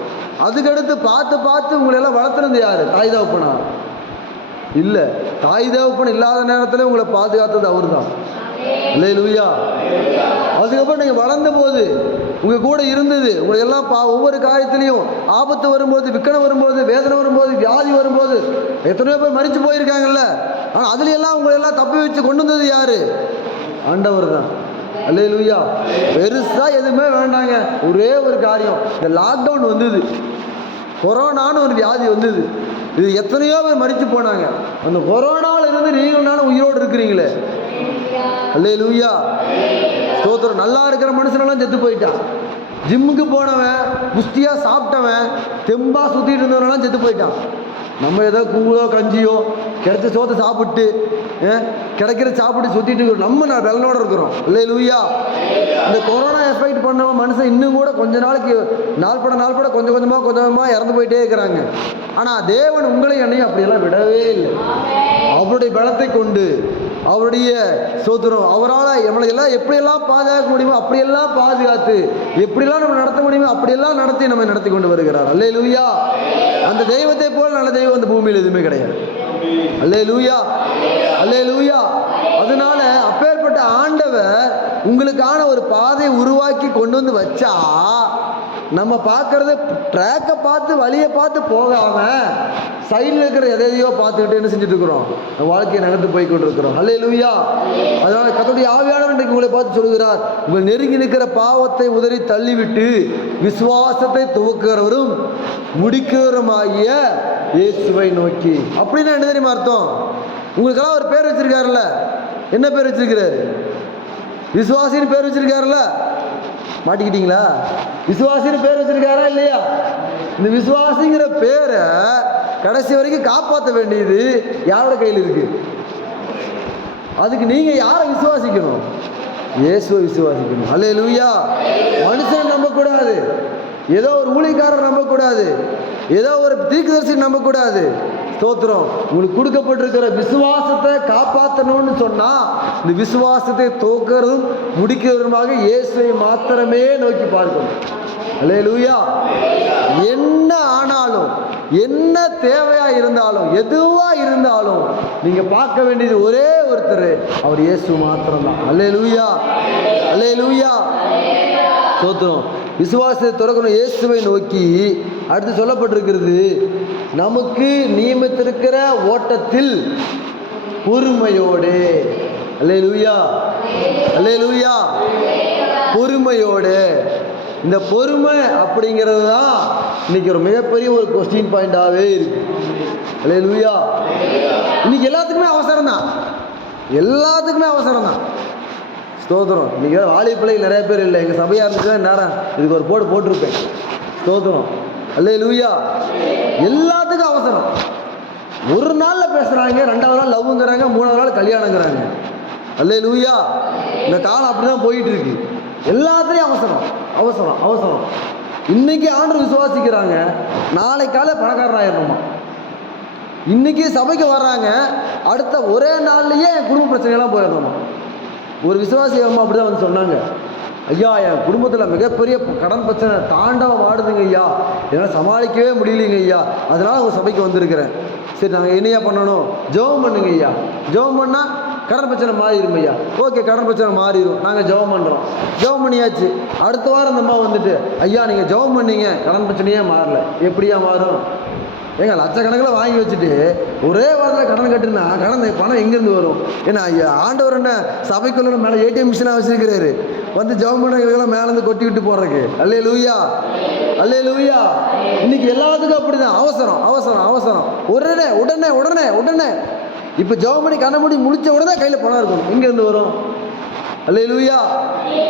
அதுக்கடுத்து பார்த்து பார்த்து உங்களை எல்லாம் வளர்த்துனது யாரு? தாய் தகப்பனா? இல்லை, தாய் தகப்பன் இல்லாத நேரத்தில் உங்களை பாதுகாத்தது அவர் தான். அல்லேலூயா. அதுக்கப்புறம் நீங்கள் வளர்ந்த போது உங்க கூட இருந்தது, உங்களை எல்லாம் ஒவ்வொரு காரியத்திலையும் ஆபத்து வரும்போது, விக்கனம் வரும்போது, வேதனை வரும்போது, வியாதி வரும்போது, எத்தனையோ பேர் மரிச்சு போயிருக்காங்கல்ல, ஆனால் அதுல எல்லாம் உங்களை எல்லாம் தப்பி வச்சு கொண்டு வந்தது யாரு? ஆண்டவர் தான். அல்லேலூயா. பெருசா எதுவுமே வேண்டாங்க, ஒரே ஒரு காரியம், இந்த லாக்டவுன் வந்தது, கொரோனான்னு ஒரு வியாதி வந்தது, இது எத்தனையோ பேர் மரிச்சு போனாங்க. அந்த கொரோனாவில் இருந்து நீங்கள் நானும் உயிரோடு இருக்கிறீங்களே. அல்லேலூயா. ஸ்தோத்திரம். நல்லா இருக்கிற மனுஷனெல்லாம் செத்து போயிட்டான். ஜிம்முக்கு போனவன், குஸ்தியா சாப்பிட்டவன், தெம்பா சுத்திட்டு இருந்தவனெல்லாம் செத்து போயிட்டான். நம்ம ஏதோ கூழோ கஞ்சியோ கிடைச்ச சோத்தை சாப்பிட்டு கிடைக்கிற சாப்பிட்டு சுத்திட்டு இருக்கிறோம், நம்ம வெள்ளனோட இருக்கிறோம். அல்லேலூயா. இந்த கொரோனா எஃபெக்ட் பண்ணவன் மனுஷன் இன்னும் கூட கொஞ்ச நாளைக்கு நாள் பட கொஞ்சம் கொஞ்சமாக இறந்து போயிட்டே இருக்கிறாங்க. ஆனால் தேவன் உங்களை என்னையும் அப்படியெல்லாம் விடவே இல்லை. அவருடைய பலத்தை கொண்டு, அவருடைய ஸ்தோத்திரம், அவரால் நம்மளை எல்லாம் எப்படியெல்லாம் பாதுகாக்க முடியுமோ அப்படியெல்லாம் பாதுகாத்து, எப்படியெல்லாம் நம்ம நடத்த முடியுமோ அப்படியெல்லாம் நடத்தி நம்ம நடத்தி கொண்டு வருகிறார். அல்லேலூயா. அந்த தெய்வத்தை போல் நல்ல தெய்வம் அந்த பூமியில் எதுவுமே கிடையாது. அல்லேலூயா. அல்லேலூயா. அதனால அப்பேற்பட்ட ஆண்டவர் உங்களுக்கான ஒரு பாதையை உருவாக்கி கொண்டு வந்து வச்சா, நம்ம பார்க்கறது ட்ராக்கை பார்த்து வழியை பார்த்து போகாம சைடில் இருக்கிற எதையோ பார்த்துக்கிட்டு என்ன செஞ்சுட்டு இருக்கிறோம், வாழ்க்கையை நகர்ந்து போய் கொண்டு இருக்கிறோம். அல்லேலூயா. அதனால கர்த்தருடைய ஆவியானவர் இன்றைக்கு உங்களை பார்த்து சொல்கிறார், உங்கள் நெருங்கி நிற்கிற பாவத்தை உதறி தள்ளிவிட்டு விசுவாசத்தை துவக்குகிறவரும் முடிக்கிறவருமாகிய இயேசுவை நோக்கி. அப்படின்னா என்ன தெரியுமா அர்த்தம்? உங்களுக்கெல்லாம் ஒரு பேர் வச்சிருக்காருல்ல, என்ன பேர் வச்சிருக்கிறாரு? விசுவாசின்னு பேர் வச்சிருக்காருல்ல. மாட்டிக்கிட்டீங்களா? விசுவாசின்னு பேர் வச்சிருக்காரா இல்லையா? இந்த விசுவாசிங்கிற பேரை கடைசி வரைக்கும் காப்பாற்ற வேண்டியது யாரோட கையில் இருக்கு? அதுக்கு நீங்க யாரை விசுவாசிக்கணும்? இயேசுவை விசுவாசிக்கணும். அல்லேலூயா. மனுஷனை நம்ப கூடாது, ஏதோ ஒரு ஊழியக்காரர் நம்பக்கூடாது, ஏதோ ஒரு தீர்க்கதரிசி நம்பக்கூடாது. ஸ்தோத்திரம். உங்களுக்கு கொடுக்கப்பட்டிருக்கிற விசுவாசத்தை காப்பாற்றணும்னு சொன்னா இந்த விசுவாசத்தை தோக்கிறதும் முடிக்கிறதுமாக இயேசுவை மாத்திரமே நோக்கி பார்க்கணும். அல்லேலூயா. என்ன ஆனாலும், என்ன தேவையா இருந்தாலும், எதுவா இருந்தாலும் நீங்க பார்க்க வேண்டியது ஒரே ஒருத்தர், அவர் இயேசு மாத்திரம்தான். அல்லேலூயா, அல்லேலூயா. ஸ்தோத்திரம். விசுவாசத்தை துறக்கணும் இயேசுவை நோக்கி. அடுத்து சொல்லப்பட்டிருக்கிறது, நமக்கு நியமித்திருக்கிற ஓட்டத்தில் பொறுமையோடு. அல்லேலூயா, அல்லேலூயா. பொறுமையோடு. இந்த பொறுமை அப்படிங்கிறது தான் இன்னைக்கு ஒரு மிகப்பெரிய ஒரு கொஸ்டின் பாயிண்டாகவே இருக்கு. அல்லேலூயா. இன்னைக்கு எல்லாத்துக்குமே அவசரம் தான், எல்லாத்துக்குமே அவசரம் தான். ஸ்தோத்திரம். இன்னைக்கு வாலிப்பிள்ளைகள் நிறைய பேர் இல்லை. எங்கள் சபையாக இருந்துச்சுன்னா நேரம் இதுக்கு ஒரு போட்டிருப்பேன். ஸ்தோத்திரம். அல்லேலூயா. எல்லாத்துக்கும் அவசரம். ஒரு நாளில் பேசுகிறாங்க, 2வது நாள் லவ்ங்கிறாங்க, 3வது நாள் கல்யாணங்கிறாங்க. அல்லேலூயா. இந்த காலம் அப்படி தான் போயிட்டு இருக்கு. எல்லாத்துலேயும் அவசரம், அவசரம், அவசரம். இன்னைக்கு ஆண்டு விசுவாசிக்கிறாங்க, நாளை காலை பணக்காரராயிடணுமா. இன்னைக்கு சபைக்கு வர்றாங்க, அடுத்த ஒரே நாள்லயே குடும்ப பிரச்சனைகள்லாம் போயிடணுமா. ஒரு விசுவாசி அம்மா அப்படி தான் வந்து சொன்னாங்க, ஐயா என் குடும்பத்தில் மிகப்பெரிய கடன் பிரச்சனை தாண்டவம் ஆடுதுங்க ஐயா, என்னால் சமாளிக்கவே முடியலைங்க ஐயா, அதனால் உங்கள் சபைக்கு வந்திருக்கிறேன். சரி, நாங்கள் என்னையா பண்ணணும்? ஜெபம் பண்ணுங்க ஐயா. ஜெபம் பண்ணால் கடன் பிரச்சனை மாறிடும் ஐயா. ஓகே, கடன் பிரச்சனை மாறிடும், நாங்கள் ஜெபம் பண்ணுறோம். ஜெபம் பண்ணியாச்சு. அடுத்த வாரம் அந்த அம்மா வந்துட்டு, ஐயா நீங்கள் ஜெபம் பண்ணீங்க, கடன் பிரச்சனையே மாறல, எப்படியா மாறும்? ஏங்க லட்சக்கணக்கில் வாங்கி வச்சுட்டு ஒரே வாரத்தில் கடன் கட்டுனா பணம் எங்கேருந்து வரும்? ஏன்னா ஐயா ஆண்டவர் என்ன சபைக்குள்ள மேலே ஏடிஎம் மிஷினாக வச்சுருக்கிறாரு, வந்து ஜெபம் பண்ணவங்களுக்கெல்லாம் மேலேருந்து கொட்டி விட்டு போடுறதுக்கு. அல்லேலூயா, அல்லேலூயா. இன்னைக்கு எல்லாத்துக்கும் அப்படி தான், அவசரம், அவசரம், அவசரம். உடனே உடனே உடனே உடனே. இப்போ ஜெபம் பண்ணி கண்ண மூடி முடிச்ச உடனே கையில் பணம் இருக்கும், எங்கேருந்து வரும்? அல்லேலூயா.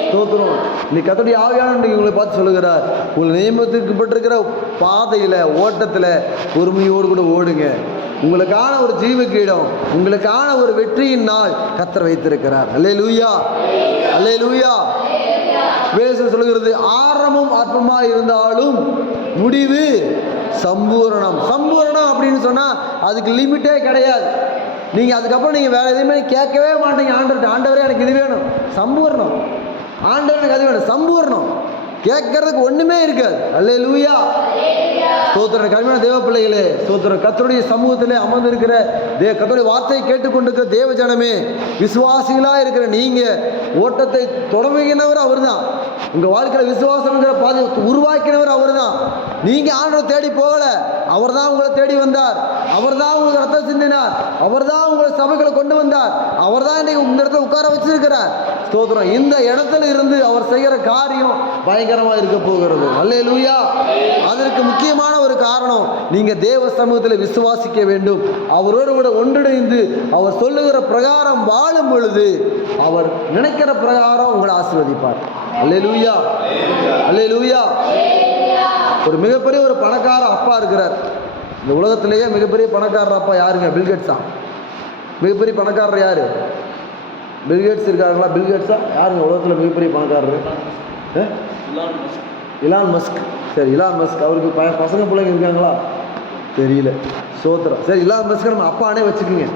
ஸ்தோத்திரம். இன்னைக்கு கர்த்தருடைய ஆவியானவர் உங்களை பார்த்து சொல்லுகிறார், உங்கள் நியமிக்கப்பட்டிருக்கிற பாதையில் ஓட்டத்தில் பொறுமையோடு கூட ஓடுங்க. உங்களுக்கான ஒரு ஜீவ கிரீடம், உங்களுக்கான ஒரு வெற்றியின் நாள் கர்த்தர் வைத்திருக்கிறார். அல்லேலூயா, அல்லேலூயா. வேதம் சொல்லுகிறது, ஆரம்பம் அற்பமாக இருந்தாலும் முடிவு சம்பூரணம். சம்பூரணம் அப்படின்னு சொன்னால் அதுக்கு லிமிட்டே கிடையாது. நீங்கள் அதுக்கப்புறம் நீங்கள் வேறு எதுவுமே கேட்கவே மாட்டீங்க. ஆண்டவரே எனக்கு இது வேணும், சம்பூர்ணம். ஆண்டவர் எனக்கு அது வேணும், சம்பூர்ணம். கேட்கறதுக்கு ஒன்றுமே இருக்காது. அல்லேலூயா. ஸ்தோத்திரம். கருமையான தேவ பிள்ளைகளே, ஸ்தோத்திரம். கர்த்தருடைய சமூகத்திலே அமர்ந்திருக்கிற கர்த்தருடைய வார்த்தையை கேட்டுக்கொண்டிருக்கிற தேவ ஜனமே, விசுவாசிகளாக இருக்கிற நீங்கள் ஓட்டத்தை தொடங்குகின்றவர் அவர் தான். உங்கள் வாழ்க்கையில் விசுவாசம்ங்கிற பாதை உருவாக்கினவர் அவர் தான். நீங்கள் ஆண்டவரை தேடி போகலை, அவர் தான் உங்களை தேடி வந்தார். அவர் தான் உங்களுக்கு ரத்தம் சிந்தினார். அவர் தான் உங்களை சபைகளை கொண்டு வந்தார். அவர் தான் இன்னைக்கு இந்த இடத்துல உட்கார வச்சிருக்கிறார். ஸ்தோத்திரம். இந்த இடத்துல இருந்து அவர் செய்கிற காரியம் பயங்கரமாக இருக்க போகிறது. அல்லேலூயா. அதற்கு முக்கியமான ஒரு காரணம், நீங்கள் தேவ சமூகத்தில் விசுவாசிக்க வேண்டும். அவரோடு கூட ஒன்றிணைந்து அவர் சொல்லுகிற பிரகாரம் வாழும் பொழுது அவர் நினைக்கிற பிரகாரம் உங்களை ஆசீர்வதிப்பார். அல்லேலூயா, அல்லேலூயா. ஒரு மிகப்பெரிய ஒரு பணக்கார அப்பா இருக்கிறார். இந்த உலகத்திலேயே மிகப்பெரிய பணக்காரர் அப்பா யாருங்க? பில்கேட்ஸ் தான். மிகப்பெரிய பணக்காரர் யாரு? பில்கேட்ஸ் இருக்காங்களா? பில்கேட்ஸா? யாருங்க உலகத்தில் மிகப்பெரிய பணக்காரர்? Elon Musk. சரி, இலான் மஸ்க். அவருக்கு பசங்க பிள்ளைங்க இருக்காங்களா? தெரியல. சோத்திரம். சரி, இலான் மஸ்க் நம்ம அப்பானே வச்சுக்கோங்க.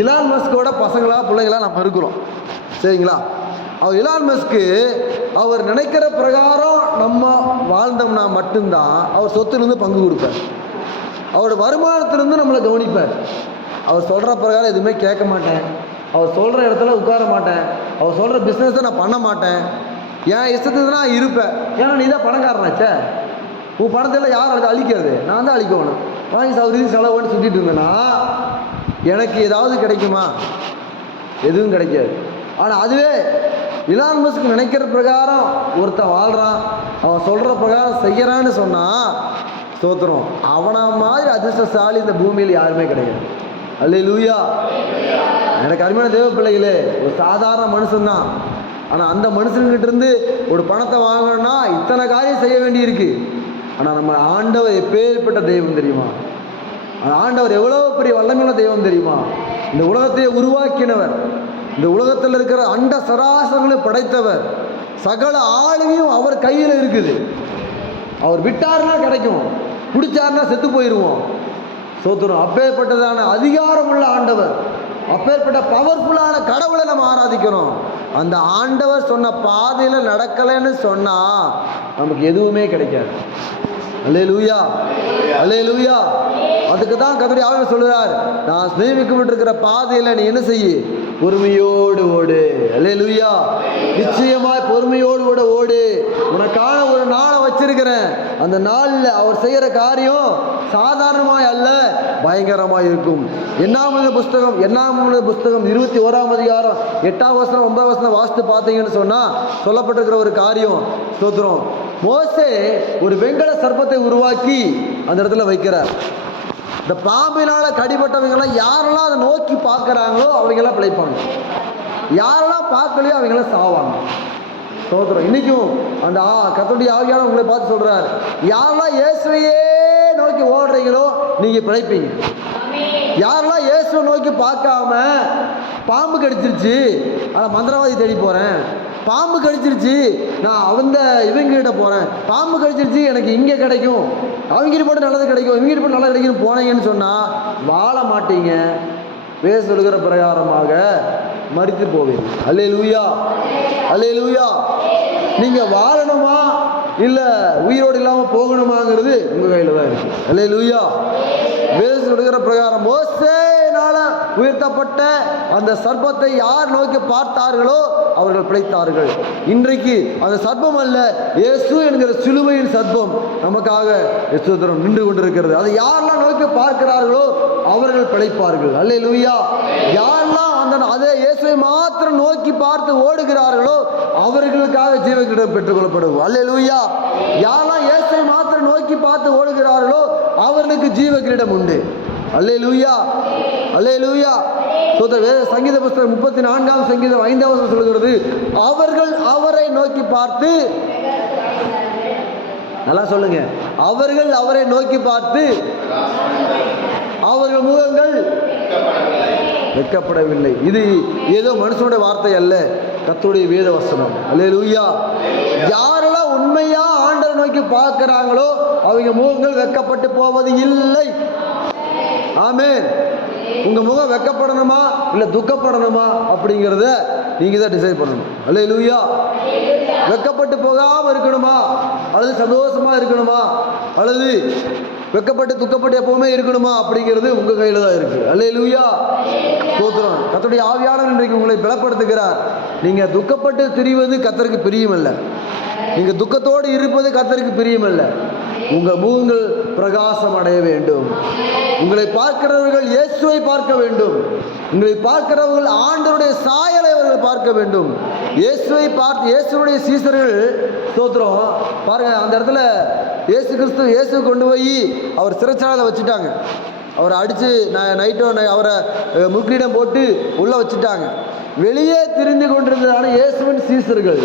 இலான் மஸ்கோட பசங்களா பிள்ளைங்களா நம்ம இருக்கிறோம், சரிங்களா? அவர் இலான் மஸ்க்கு அவர் நினைக்கிற பிரகாரம் நம்ம வாழ்ந்தோம்னா மட்டும்தான் அவர் சொத்துலேருந்து பங்கு கொடுப்பார். அவரோட வருமானத்திலிருந்து நம்மளை கவனிப்பார். அவர் சொல்கிற பிரகாரம் எதுவுமே கேட்க மாட்டேன், அவர் சொல்கிற இடத்துல உட்கார மாட்டேன், அவர் சொல்கிற பிஸ்னஸை நான் பண்ண மாட்டேன், என் இஷ்டத்துக்கு நான் இருப்பேன். ஏன்னா நீ தான் பணக்காரனாச்சே, உன் பணத்தில் யார் அதை அழிக்கிறது? நான் தான் அழிக்கணும். வாங்கி சௌகரியம் செலவுன்னு சுற்றிட்டு இருந்தேன்னா எனக்கு ஏதாவது கிடைக்குமா? எதுவும் கிடைக்காது. ஆனால் அதுவே இலான் மஸ்க் நினைக்கிற பிரகாரம் ஒருத்தன் வாழ்கிறான், அவன் சொல்கிற பிரகாரம் செய்கிறான்னு சொன்னால் ஸ்தோத்திரம், அவனை மாதிரி அதிர்ஷ்டசாலி இந்த பூமியில் யாருமே கிடையாது. அல்லேலூயா. எனக்கு அருமையான தேவ பிள்ளைகளே, ஒரு சாதாரண மனுஷன்தான். ஆனால் அந்த மனுஷன்கிட்ட இருந்து ஒரு பணத்தை வாங்கணும்னா இத்தனை காரியம் செய்ய வேண்டியிருக்கு. ஆனால் நம்ம ஆண்டவர் எப்பேற்பட்ட தெய்வம் தெரியுமா? அந்த ஆண்டவர் எவ்வளோ பெரிய வல்லமையுள்ள தெய்வம் தெரியுமா? இந்த உலகத்தையே உருவாக்கினவர், இந்த உலகத்தில் இருக்கிற அண்ட சராசரங்களை படைத்தவர், சகல ஆளுமையும் அவர் கையில் இருக்குது. அவர் விட்டாருன்னா கிடைக்கும், பிடிச்சாருன்னா செத்து போயிடுவோம். சோத்திரம். அப்பேற்பட்டதான அதிகாரம் உள்ள ஆண்டவர், அப்பேற்பட்ட பவர்ஃபுல்லான கடவுளை நம்ம ஆராதிக்கணும். அந்த ஆண்டவர் சொன்ன பாதையில் நடக்கலைன்னு சொன்னால் நமக்கு எதுவுமே கிடைக்காது. அல்லேலூயா, அல்லேலூயா. அதுக்கு தான் கர்த்தருடைய ஆவியானவர் சொல்கிறார், நான் நியமிக்கப்பட்டிருக்கிற பாதையில் நீ என்ன செய்ய, பொறுமையோடு ஓடு. அல்லேலூயா. நிச்சயமாய் பொறுமையோடு கூட ஓடு. உனக்கான ஒரு நாளை வச்சிருக்கிறேன். அந்த நாளில் அவர் செய்கிற காரியம் சாதாரணமாய் அல்ல, பயங்கரமாய் இருக்கும். என்னாமது புஸ்தகம் 21ஆம் அதிகாரம் 8ஆம் வசனம் 9ஆம் வசனம் வாசித்து பார்த்தீங்கன்னு சொன்னால் சொல்லப்பட்டிருக்கிற ஒரு காரியம். ஸ்தோத்திரம். மோசே ஒரு வெண்கல சர்ப்பத்தை உருவாக்கி அந்த இடத்துல வைக்கிறார். இந்த பாம்பினால கடிபட்டவங்கெல்லாம் யாரெல்லாம் அதை நோக்கி பார்க்குறாங்களோ அவங்கெல்லாம் பிழைப்பாங்க, யாரெல்லாம் பார்க்கலையோ அவங்கெல்லாம் சாவாங்க. ஸ்தோத்திரம். இன்னைக்கும் அந்த கர்த்தருடைய ஆவியானவர் உங்களை பார்த்து சொல்றார், யாரெல்லாம் இயேசுவையே நோக்கி ஓடுறீங்களோ நீங்க பிழைப்பீங்க. யாரெல்லாம் இயேசுவை நோக்கி பார்க்காம பாம்பு கடிச்சிருச்சு ஆனால் மந்திரவாதி தேடி போகிறேன், பாம்பு கடிச்சிருச்சு நான் இவங்ககிட்ட போகிறேன், பாம்பு கடிச்சிருச்சு எனக்கு இங்கே கிடைக்கும், அவங்ககிட்ட போட்டு நல்லது கிடைக்கும், இவங்ககிட்ட போட்டு நல்லது கிடைக்கும்னு போனீங்கன்னு சொன்னால் வாழ மாட்டீங்க. பேச சொல்கிற பிரகாரமாக மரித்து போவீங்க. அல்லேலூயா, அல்லேலூயா. நீங்கள் வாழணுமா இல்லை உயிரோடு இல்லாமல் போகணுமாங்கிறது உங்கள் கையில் தான் இருக்கு. அல்லேலூயா. வேத சொல்கிற பிரகாரம் மோசேயினால உயர்த்தப்பட்ட அந்த சர்ப்பத்தை யார் நோக்கி பார்த்தார்களோ அவர்கள் பிழைத்தார்கள். இன்றைக்கு அந்த சர்ப்பம் அல்ல, இயேசு என்கிற சிலுவையின் சர்ப்பம் நமக்காக யேசுதரம் நின்று கொண்டிருக்கிறது. அதை யாரெல்லாம் நோக்கி பார்க்கிறார்களோ அவர்கள் பிழைப்பார்கள். அல்லேலூயா. யாரெல்லாம் அதே இயேசுவை மாத்திரம் நோக்கி பார்த்து ஓடுகிறார்களோ அவர்களுக்காக ஜீவகிரீடம் பெற்றுக்கொள்ளப்படும். அல்லேலூயா. யாரெல்லாம் இயேசுவை மாத்திரம் நோக்கி பார்த்து ஓடுகிறார்களோ அவர்களுக்கு ஜீவகிரீடம் உண்டு. அல்லேலூயா, அல்லேலூயா. சங்கீத புஸ்தகம் 34ஆம் சங்கீதம் 5ஆம் வசனம் சொல்கிறது, அவர்கள் அவரை நோக்கி பார்த்து, நல்லா சொல்லுங்க, அவர்கள் அவரை நோக்கி பார்த்து அவர்கள் முகங்கள் வெட்கப்படவில்லை. இது ஏதோ மனுஷனுடைய வார்த்தை அல்ல, கர்த்தருடைய வேத வசனம். அல்லேலூயா. யாரெல்லாம் உண்மையா ஆண்டவரை நோக்கி பார்க்கிறாங்களோ அவங்க முகங்கள் வெட்கப்பட்டு போவது இல்லை. ஆமென். உங்க முகம் வெட்கப்படணுமா இல்லை துக்கப்படணுமா அப்படிங்கிறத நீங்க தான் டிசைட் பண்ணணும். அல்லேலூயா. வெட்கப்பட்டு போகாம இருக்கணுமா அல்லது சந்தோஷமா இருக்கணுமா அல்லது வெட்கப்பட்டு துக்கப்பட்டு எப்பவுமே இருக்கணுமா அப்படிங்கிறது உங்க கையில தான் இருக்கு. அல்லேலூயா. ஸ்தோத்திரம். கர்த்தருடைய ஆவியானவர் இன்றைக்கு உங்களை பலப்படுத்துகிறார். நீங்க துக்கப்பட்டு திரிவது கர்த்தருக்கு பிரியமல்ல, நீங்க துக்கத்தோடு இருப்பது கர்த்தருக்கு பிரியமல்ல. உங்க முகங்கள் பிரகாசம் அடைய வேண்டும். உங்களை பார்க்கிறவர்கள் இயேசுவை பார்க்க வேண்டும். உங்களை பார்க்கிறவர்கள் ஆண்டவருடைய சாயலை அவர்கள் பார்க்க வேண்டும். இயேசுவை பார்த்து இயேசுடைய சீசர்கள் ஸ்தோத்திரம் பாருங்க, அந்த இடத்துல இயேசு கொண்டு போய் அவர் சிறைச்சாலையில் வச்சுட்டாங்க. அவரை அடித்து நைட்டோ அவரை முக்கிடம் போட்டு உள்ளே வச்சுட்டாங்க. வெளியே திரிந்து கொண்டிருந்ததான இயேசுவின் சீசர்கள்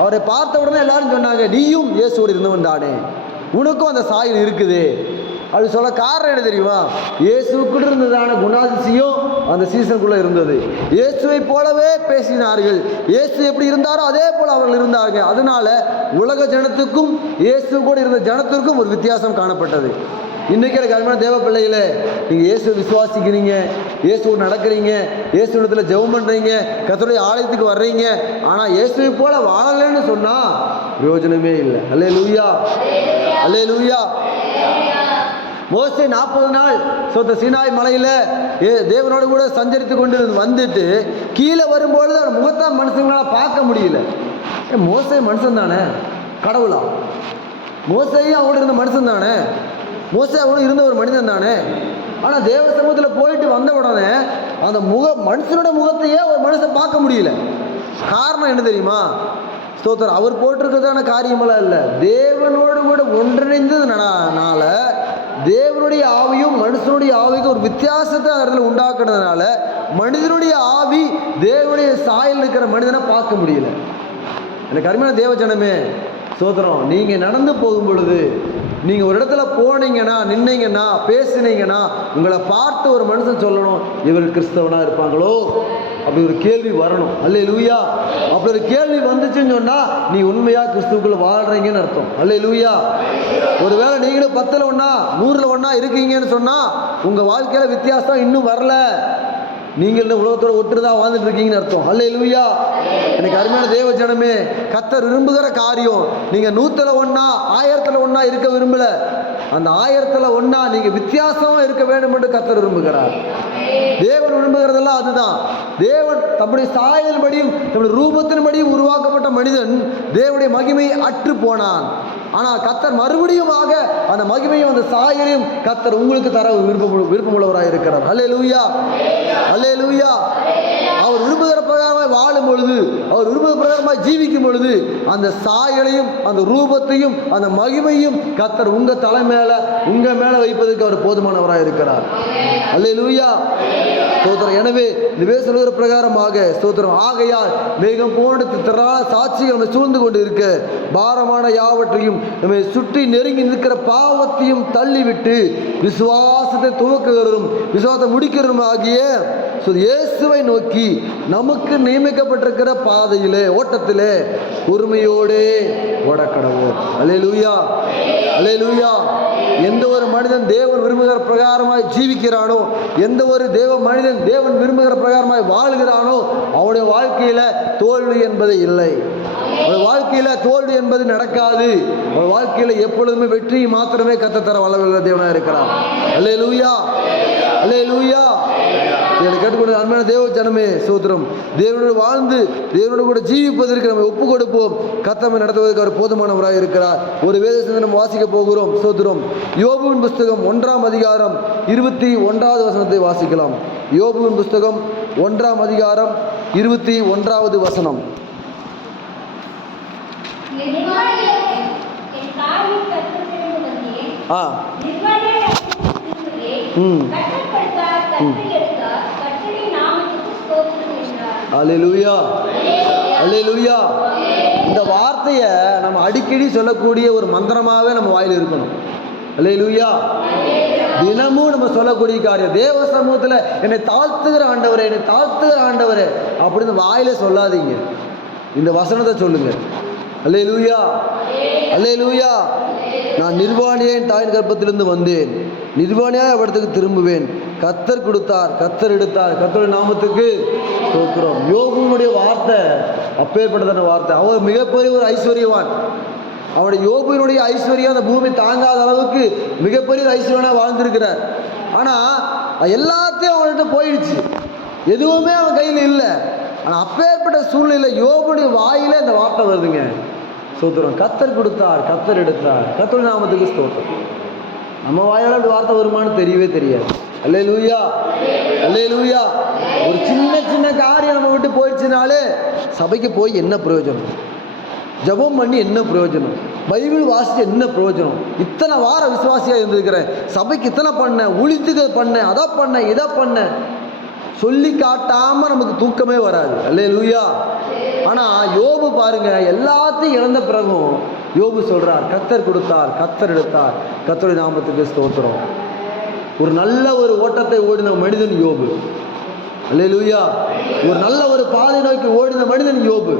அவரை பார்த்த உடனே எல்லாரும் சொன்னாங்க, நீயும் இயேசுவோடு இருந்தவன் தானே, உனக்கும் அந்த சாயல் இருக்குது அப்படி சொல்ல காரணம் என்ன தெரியுமா? இயேசுக்குள்ள இருந்ததான குணாதிசயம் அந்த சீசனுக்குள்ள இருந்தது. இயேசுவை போலவே பேசினார்கள். இயேசு எப்படி இருந்தாரோ அதே போல அவர்கள் இருந்தாங்க. அதனால உலக ஜனத்துக்கும் இயேசு கூட இருந்த ஜனத்திற்கும் ஒரு வித்தியாசம் காணப்பட்டது. இன்றைக்கு எனக்கு அருமையான தேவ பிள்ளைகளே, நீங்கள் இயேசுவை விசுவாசிக்கிறீங்க, இயேசுவோடு நடக்கிறீங்க, இயேசுவிடத்தில் ஜெபம் பண்ணுறீங்க, கர்த்தருடைய ஆலயத்துக்கு வர்றீங்க, ஆனால் இயேசுவை போல வாழலைன்னு சொன்னால் பிரயோஜனமே இல்லை. அல்லேலூயா, அல்லேலூயா. மோசே 40 நாள் சீனாய் மலையில் தேவனோடு கூட சஞ்சரித்து கொண்டு வந்துட்டு கீழே வரும்பொழுது அவர் முகத்தை மனுஷங்களால் பார்க்க முடியல. மோசே மனுஷன் தானே, கடவுளா? மோசையும் அவரோட இருந்த மனுஷன் தானே, மோசே அவரோட இருந்த ஒரு மனிதன் தானே. ஆனால் தேவ சமூகத்தில் போயிட்டு வந்த உடனே அந்த மனுஷனோட முகத்தையே ஒரு மனுஷன் பார்க்க முடியல. காரணம் என்ன தெரியுமா? ஸ்தோத்திரம். அவர் போட்டிருக்கிறதான காரியமெல்லாம் இல்லை, தேவனோடு கூட ஒன்றிணைந்ததுனால தேவனுடைய ஆவியும் மனுஷனுடைய ஆவிக்கும் ஒரு வித்தியாசத்தை அதில் உண்டாக்குறதுனால மனிதனுடைய ஆவி தேவனுடைய சாயல் இருக்கிற மனிதனை பார்க்க முடியல. எனக்கு அருமையான தேவ ஜனமே, ஸ்தோத்திரம். நீங்கள் நடந்து போகும் பொழுது, நீங்கள் ஒரு இடத்துல போனீங்கன்னா, நின்னீங்கன்னா, பேசினீங்கன்னா, உங்களை பார்த்து ஒரு மனுஷன் சொல்லணும், இவர் கிறிஸ்தவனாக இருப்பாங்களோ, அப்படி ஒரு கேள்வி வரணும். அல்லேலூயா. அப்படி ஒரு கேள்வி வந்துச்சுன்னு சொன்னா நீ உண்மையா கிறிஸ்துவுக்குள்ள வாழ்றீங்கன்னு அர்த்தம். அல்லேலூயா. ஒருவேளை நீங்களும் 10ல் 1 100ல் 1 இருக்கீங்கன்னு சொன்னா உங்க வாழ்க்கையில வித்தியாசம் இன்னும் வரல, நீங்கள் இந்த உலகத்தோட ஒற்றுதா வாழ்ந்துட்டு இருக்கீங்கன்னு அர்த்தம். அல்லேலூயா. எனக்கு அருமையான தேவ ஜனமே, கர்த்தர் விரும்புகிற காரியம் நீங்க 100ல் 1 1000ல் 1 இருக்க விரும்பல, அந்த 1000ல் 1 நீங்க வித்தியாசமா இருக்க வேண்டும் என்று கர்த்தர் விரும்புகிறார். தேவன் விரும்புகிறதெல்லாம் அதுதான். தேவன் தம்முடைய சாயலின்படியும் தம்முடைய ரூபத்தின்படியும் உருவாக்கப்பட்ட மனிதன் தேவனுடைய மகிமையை அற்று போனான். ஆனால் கர்த்தர் மறுபடியுமாக அந்த மகிமையும் அந்த சாயலையும் கர்த்தர் உங்களுக்கு தர விருப்பமுள்ளவராக இருக்கிறார். அல்லேலூயா. அல்லேலூயா. அவர் விரும்புகிற பிரகாரமாய் வாழும் பொழுது, அவர் விரும்புகிற பிரகாரமாய் ஜீவிக்கும் பொழுது அந்த சாயலையும் அந்த ரூபத்தையும் அந்த மகிமையும் கர்த்தர் உங்க தலை மேல உங்க மேல வைப்பதற்கு அவர் போதுமானவராக இருக்கிறார். அல்லேலூயா. ஸ்தோத்திரம். எனவே இந்த சொல்லுகிற பிரகாரமாக ஸ்தோத்திரம். ஆகையால் மேகம் போன்ற திரளான சாட்சிகள் நம்மை சூழ்ந்து கொண்டு இருக்க பாரமான யாவற்றையும் நம்மை சுற்றி நெருங்கி நிற்கிற பாவத்தையும் தள்ளிவிட்டு விசுவாசத்தை துவக்குகிறதும் விசுவாசத்தை முடிக்கிறதும் ஆகிய இயேசுவை நோக்கி நமக்கு நியமிக்கப்பட்டிருக்கிற பாதையிலே ஓட்டத்திலே பொறுமையோடே ஓடக்கடவோம். அல்லேலூயா. அல்லேலூயா. எந்த ஒரு மனிதன் தேவன் விரும்புகிற பிரகாரமாய் ஜீவிக்கிறானோ, எந்த ஒரு மனிதன் தேவன் விரும்புகிற பிரகாரமாய் வாழ்கிறானோ அவனுடைய வாழ்க்கையில தோல்வி என்பது இல்லை. அவனுடைய வாழ்க்கையில தோல்வி என்பது நடக்காது. அவன் வாழ்க்கையில எப்பொழுதுமே வெற்றி மாத்திரமே கர்த்தர் வல்லமையுள்ள தேவனாக இருக்கிறார். அல்லேலூயா. அல்லேலூயா. என்னை கேட்டுக்கொண்டு அன்பான தேவ ஜனமே ஸ்தோத்திரம். தேவனோடு வாழ்ந்து தேவனோடு கூட ஜீவிப்பதற்கு நம்ம ஒப்பு கொடுப்போம். கர்த்தரை நடத்துவதற்கு அவர் போதுமானவராக இருக்கிறார். ஒரு வேதத்தை நம்ம வாசிக்க போகிறோம். ஸ்தோத்திரம். யோபுவின் புஸ்தகம் 1ஆம் அதிகாரம் 21வது வசனத்தை வாசிக்கலாம். யோபுவின் புஸ்தகம் 1ஆம் அதிகாரம் 21வது வசனம். அல்லேலூயா. அல்லேலூயா. இந்த வார்த்தையை நம்ம அடிக்கடி சொல்லக்கூடிய ஒரு மந்திரமாகவே நம்ம வாயில் இருக்கணும். அல்லேலூயா. தினமும் நம்ம சொல்லக்கூடிய காரியம். தேவ சமூகத்தில் என்னை தாழ்த்துகிற ஆண்டவரே, என்னை தாழ்த்துகிற ஆண்டவரே அப்படின்னு வாயில சொல்லாதீங்க. இந்த வசனத்தை சொல்லுங்க. அல்லேலூயா. அல்லேலூயா. நான் நிர்வாணியின் தாயின் கர்ப்பத்திலிருந்து வந்தேன், நிர்வாணியாக அவடத்துக்கு திரும்புவேன். கர்த்தர் கொடுத்தார், கர்த்தர் எடுத்தார். கர்த்தருடைய நாமத்துக்கு ஸ்தோத்திரம். யோபுவினுடைய வார்த்தை அப்பேற்பட்டதான வார்த்தை. அவர் மிகப்பெரிய ஒரு ஐஸ்வர்யவான். அவருடைய யோபுவினுடைய ஐஸ்வர்யம் அந்த பூமி தாங்காத அளவுக்கு மிகப்பெரிய ஐஸ்வர்யனாக வாழ்ந்திருக்கிறார். ஆனால் எல்லாத்தையும் அவன்கிட்ட போயிடுச்சு, எதுவுமே அவன் கையில் இல்லை. ஆனால் அப்பேற்பட்ட சூழ்நிலை யோபுடைய வாயில இந்த வார்த்தை வருதுங்க. ஸ்தோத்திரம். கர்த்தர் கொடுத்தார், கர்த்தர் எடுத்தார். கர்த்தருடைய நாமத்துக்கு ஸ்தோத்திரம். நம்ம வாயால் அப்படி வார்த்தை வருமானு தெரியவே தெரியாது. அல்லேலூயா. அல்லேலூயா. ஒரு சின்ன காரியம் நம்ம விட்டு போயிடுச்சுனாலே சபைக்கு போய் என்ன பிரயோஜனம், ஜெபம் பண்ணி என்ன பிரயோஜனம், பைபிள் வாசிச்சு என்ன பிரயோஜனம், இத்தனை வார விசுவாசியாக இருந்திருக்கிறேன், சபைக்கு இத்தனை பண்ணேன், ஊழியத்துக்கு பண்ணேன், அதை பண்ணேன், இதை பண்ணேன் சொல்லி காட்டாமல் நமக்கு தூக்கமே வராது. அல்லேலூயா. ஆனால் யோபு பாருங்க, எல்லாத்தையும் இழந்த பிறகும் யோபு சொல்றார், கர்த்தர் கொடுத்தார், கர்த்தர் எடுத்தார். கர்த்தருடைய நாமத்துக்கு ஸ்தோத்திரம். ஒரு நல்ல ஒரு ஓட்டத்தை ஓடின மனிதன் யோபு. அல்லேலூயா. ஒரு நல்ல ஒரு பாதை நோக்கி ஓடின மனிதன் யோபு.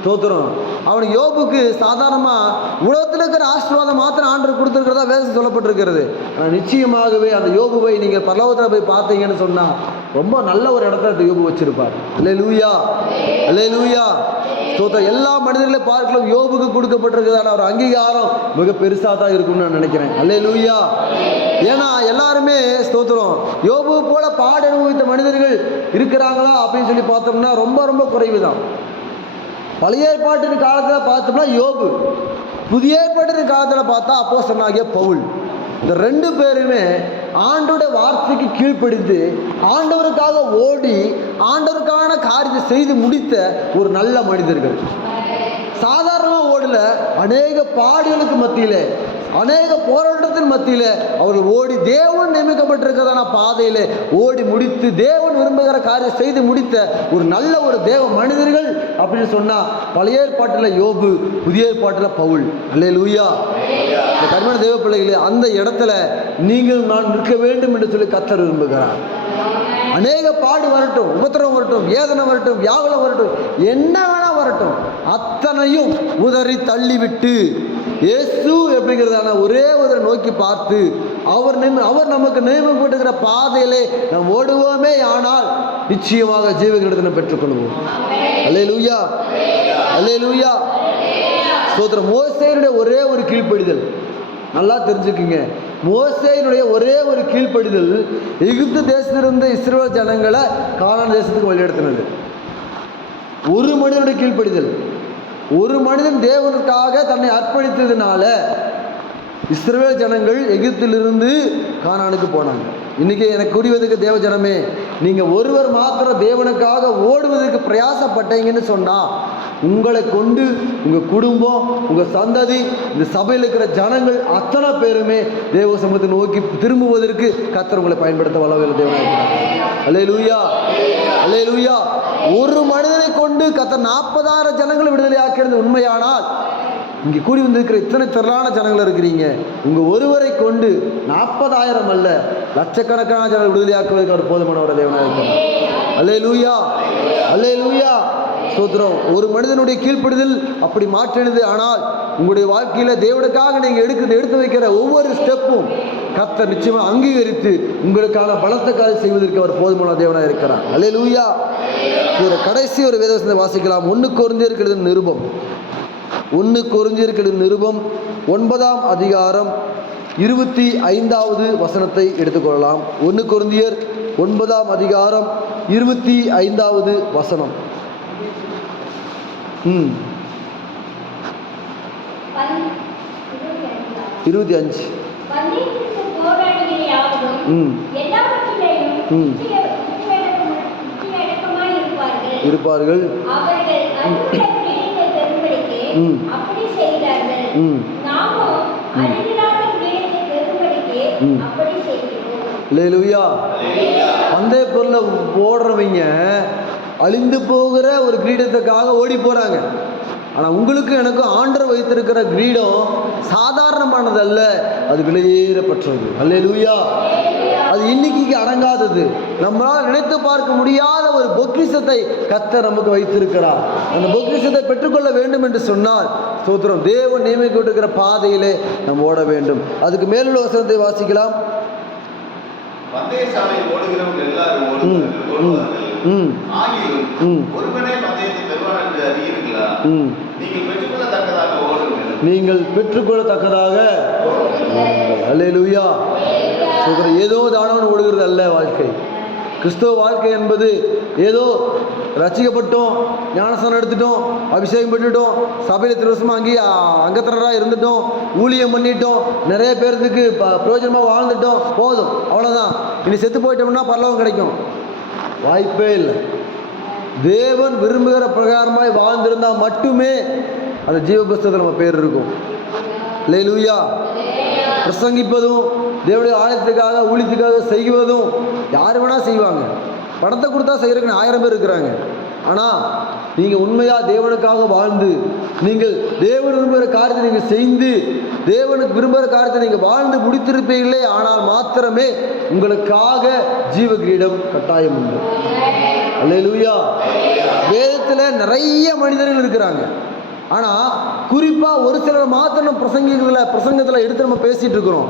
ஸ்தோத்திரம். அவனுக்கு யோபுக்கு சாதாரணமாக உலகத்தில் இருக்கிற ஆசீர்வாதம் மாத்திரம் ஆண்டவர் கொடுத்துருக்கிறதா வேதம் சொல்லப்பட்டிருக்கிறது. ஆனால் நிச்சயமாகவே அந்த யோபுவை நீங்கள் பரலோகத்தில் போய் பார்த்தீங்கன்னு சொன்னால் ரொம்ப நல்ல ஒரு இடத்துல யோபு வச்சிருப்பார். அல்லேலூயா. அல்லேலூயா. ஸ்தோத்திரம். எல்லா மனிதர்களையும் பார்க்கலாம் யோபுக்கு கொடுக்கப்பட்டிருக்கிறதான ஒரு அங்கீகாரம் மிக பெருசாக தான் இருக்கும்னு நான் நினைக்கிறேன். அல்லேலூயா. ஏன்னா எல்லாருமே ஸ்தோத்திரம் யோபு போல பாட அனுபவித்த மனிதர்கள் இருக்கிறாங்களா அப்படின்னு சொல்லி பார்த்தோம்னா ரொம்ப ரொம்ப குறைவு தான். பழைய ஏற்பாட்டின் காலத்தில் பார்த்தோம்னா யோபு, புதிய ஏற்பாட்டின் காலத்தில் பார்த்தா அப்போஸ்தலனாகிய பவுல். இந்த 2 பேருமே ஆண்டவருடைய வார்த்தைக்கு கீழ்ப்படிந்து ஆண்டவருக்காக ஓடி ஆண்டவருக்கான காரியத்தை செய்து முடித்த ஒரு நல்ல மனிதர்கள். சாதாரணமாக ஓடல, அநேக பாடுகளுக்கு மத்தியில் அநேக போராட்டத்தின் மத்தியில் அவர்கள் ஓடி தேவன் நியமிக்கப்பட்டிருக்கிறதான பாதையில் ஓடி முடித்து தேவன் விரும்புகிற காரியம் செய்து முடித்த ஒரு நல்ல ஒரு தேவ மனிதர்கள் அப்படின்னு சொன்னால் பழைய ஏற்பாட்டில் யோபு, புதிய ஏற்பாட்டில் பவுல். அல்லேலூயா. இந்த கர்மன தேவ பிள்ளைகளே, அந்த இடத்துல நீங்கள் நான் நிற்க வேண்டும் என்று சொல்லி கர்த்தர் விரும்புகிறார். அநேக பாடு வரட்டும், உபத்திரம் வரட்டும், வேதனை வரட்டும், வியாகுலம் வரட்டும், என்ன வேணா வரட்டும், அத்தனையும் உதறி தள்ளிவிட்டு இயேசு அப்படிங்கிறதான ஒரே ஒரு நோக்கி பார்த்து அவர் நமக்கு நியமிக்கப்பட்டிருக்கிற பாதையிலே நாம் ஓடுவோமே, ஆனால் நிச்சயமாக ஜீவகிரீடத்தை பெற்றுக்கொள்வோம். அல்லேலூயா, அல்லேலூயா. ஸ்தோத்திரம். மோசேயினுடைய ஒரே ஒரு கீழ்ப்படிதல், நல்லா தெரிஞ்சுக்குங்க, மோசேயினுடைய ஒரே ஒரு கீழ்ப்படிதல் எகிப்து தேசத்திலிருந்து இஸ்ரவேல் ஜனங்களை கானான் தேசத்துக்கு வழிநடத்தினது. ஒரு மனிதனுடைய கீழ்ப்படிதல், ஒரு மனிதன் தேவனுக்காக தன்னை அர்ப்பணித்ததுனால இஸ்ரவேல் ஜனங்கள் எகிப்திலிருந்து கானானுக்கு போனாங்க. இன்னைக்கு எனக்கு கூடியதுக்கு தேவ ஜனமே, நீங்கள் ஒருவர் மாத்திரம் தேவனுக்காக ஓடுவதற்கு பிரயாசப்பட்டீங்கன்னு சொன்னால் உங்களை கொண்டு உங்கள் குடும்பம், உங்கள் சந்ததி, இந்த சபையில் இருக்கிற ஜனங்கள் அத்தனை பேருமே தேவ சமூகத்தை நோக்கி திரும்புவதற்கு கர்த்தர் உங்களை பயன்படுத்த வல்லவல்ல தேவனாக இருக்கிறார். அல்லேலூயா, அல்லேலூயா. ஒரு மனிதனை கொண்டு கர்த்தர் 40,000 ஜனங்களை விடுதலை ஆக்கியது உண்மையானால், இங்கே கூடி வந்திருக்கிற இத்தனை திரளான ஜனங்கள் இருக்கிறீங்க, உங்கள் ஒருவரை கொண்டு 40,000 அல்ல, லட்சக்கணக்கான ஜனங்கள் விடுதலையாக்குவதற்கு அவர் போதுமானவர் தேவனாக இருக்கிறார். அல்லேலூயா, அல்லேலூயா. ஸ்தோத்திரம். ஒரு மனிதனுடைய கீழ்ப்படிதல் அப்படி மாற்றினது. ஆனால் உங்களுடைய வாழ்க்கையில் தேவனுக்காக நீங்கள் எடுத்து வைக்கிற ஒவ்வொரு ஸ்டெப்பும் கர்த்தர் நிச்சயமாக அங்கீகரித்து உங்களுக்கான பலத்த காரியம் செய்வதற்கு அவர் போதுமான தேவனாக இருக்கிறார். அல்லேலூயா. கடைசி ஒரு வேதவசனத்தை வாசிக்கலாம். 1 கொரிந்தியர் நிருபம், 1 கொரிந்தியர் நிருபம் 9ஆம் அதிகாரம் 25வது வசனத்தை எடுத்துக்கொள்ளலாம். 1 கொரிந்தியர் 9ஆம் அதிகாரம் 25வது வசனம். 25. இருப்பார்கள். அல்லேலூயா. பந்தய பொருளை ஓடுறவங்க அழிந்து போகிற ஒரு கிரீடத்துக்காக ஓடி போறாங்க. ஆனால் உங்களுக்கு எனக்கும் ஆண்டவர் வைத்திருக்கிற கிரீடம் சாதாரணமானதல்ல, அது விலையேறப்பட்டது. அல்லேலூயா. அது இன்னைக்கு அடங்காதது, நம்மளால் நினைத்து பார்க்க முடியாத ஒரு பொக்கிஷத்தை கர்த்தர் நமக்கு வைத்திருக்கிறார். அந்த பொக்கிஷத்தை பெற்றுக்கொள்ள வேண்டும் என்று சொன்னால் ஸ்தோத்திரம், தேவன் நியமிக்கப்பட்டிருக்கிற பாதையிலே நாம் ஓட வேண்டும். அதுக்கு மேலுள்ள வசனத்தை வாசிக்கலாம். பந்தயசாலையில் ஓடுகிறவங்க எல்லாரும் ஒருவனே பந்தயத்தை பெறுவான் என்று அறியீர்களா? நீங்கள் பெற்றுக்கொள்ளத்தக்கதாக. அல்லேலூயா. ஏதோ தானவன் ஓடுகிறது அல்ல வாழ்க்கை. கிறிஸ்தவ வாழ்க்கை என்பது ஏதோ ரசிக்கப்பட்டோம், ஞானஸ்தானம் எடுத்துட்டோம், அபிஷேகம் பண்ணிட்டோம், சபையில் 3 வருஷமாக அங்கேயே அங்கத்தினராக இருந்துட்டோம், ஊழியம் பண்ணிட்டோம், நிறைய பேர்த்துக்கு பிரயோஜனமாக வாழ்ந்துட்டோம், போதும், அவ்வளோதான், இனி செத்து போயிட்டோம்னா பரலோகம் கிடைக்கும். வாய்ப்பே இல்லை. தேவன் விரும்புகிற பிரகாரமாய் வாழ்ந்திருந்தால் மட்டுமே அந்த ஜீவ புஸ்தகத்தில் நம்ம பேர் இருக்கும். அல்லேலூயா. பிரசங்கிப்பதும் தேவனுடைய ஆலயத்துக்காக ஊழியத்துக்காக செய்வதும் யார் வேணால் செய்வாங்க. பணத்தை கொடுத்தா செய்கிறதுக்கு 1000 பேர் இருக்கிறாங்க. ஆனால் நீங்கள் உண்மையாக தேவனுக்காக வாழ்ந்து, நீங்கள் தேவன் விரும்புகிற காரியத்தை நீங்கள் செய்து, தேவனுக்கு விரும்புகிற காரியத்தை நீங்கள் வாழ்ந்து முடித்திருப்பீர்களே, ஆனால் மாத்திரமே உங்களுக்காக ஜீவ கிரீடம் கட்டாயம் உண்டு. அல்லேலூயா. வேதத்தில் நிறைய மனிதர்கள் இருக்கிறாங்க. ஆனால் குறிப்பாக ஒரு சிலர் மாத்திரம் பிரசங்கத்தில் எடுத்து நம்ம பேசிகிட்டு இருக்கிறோம்.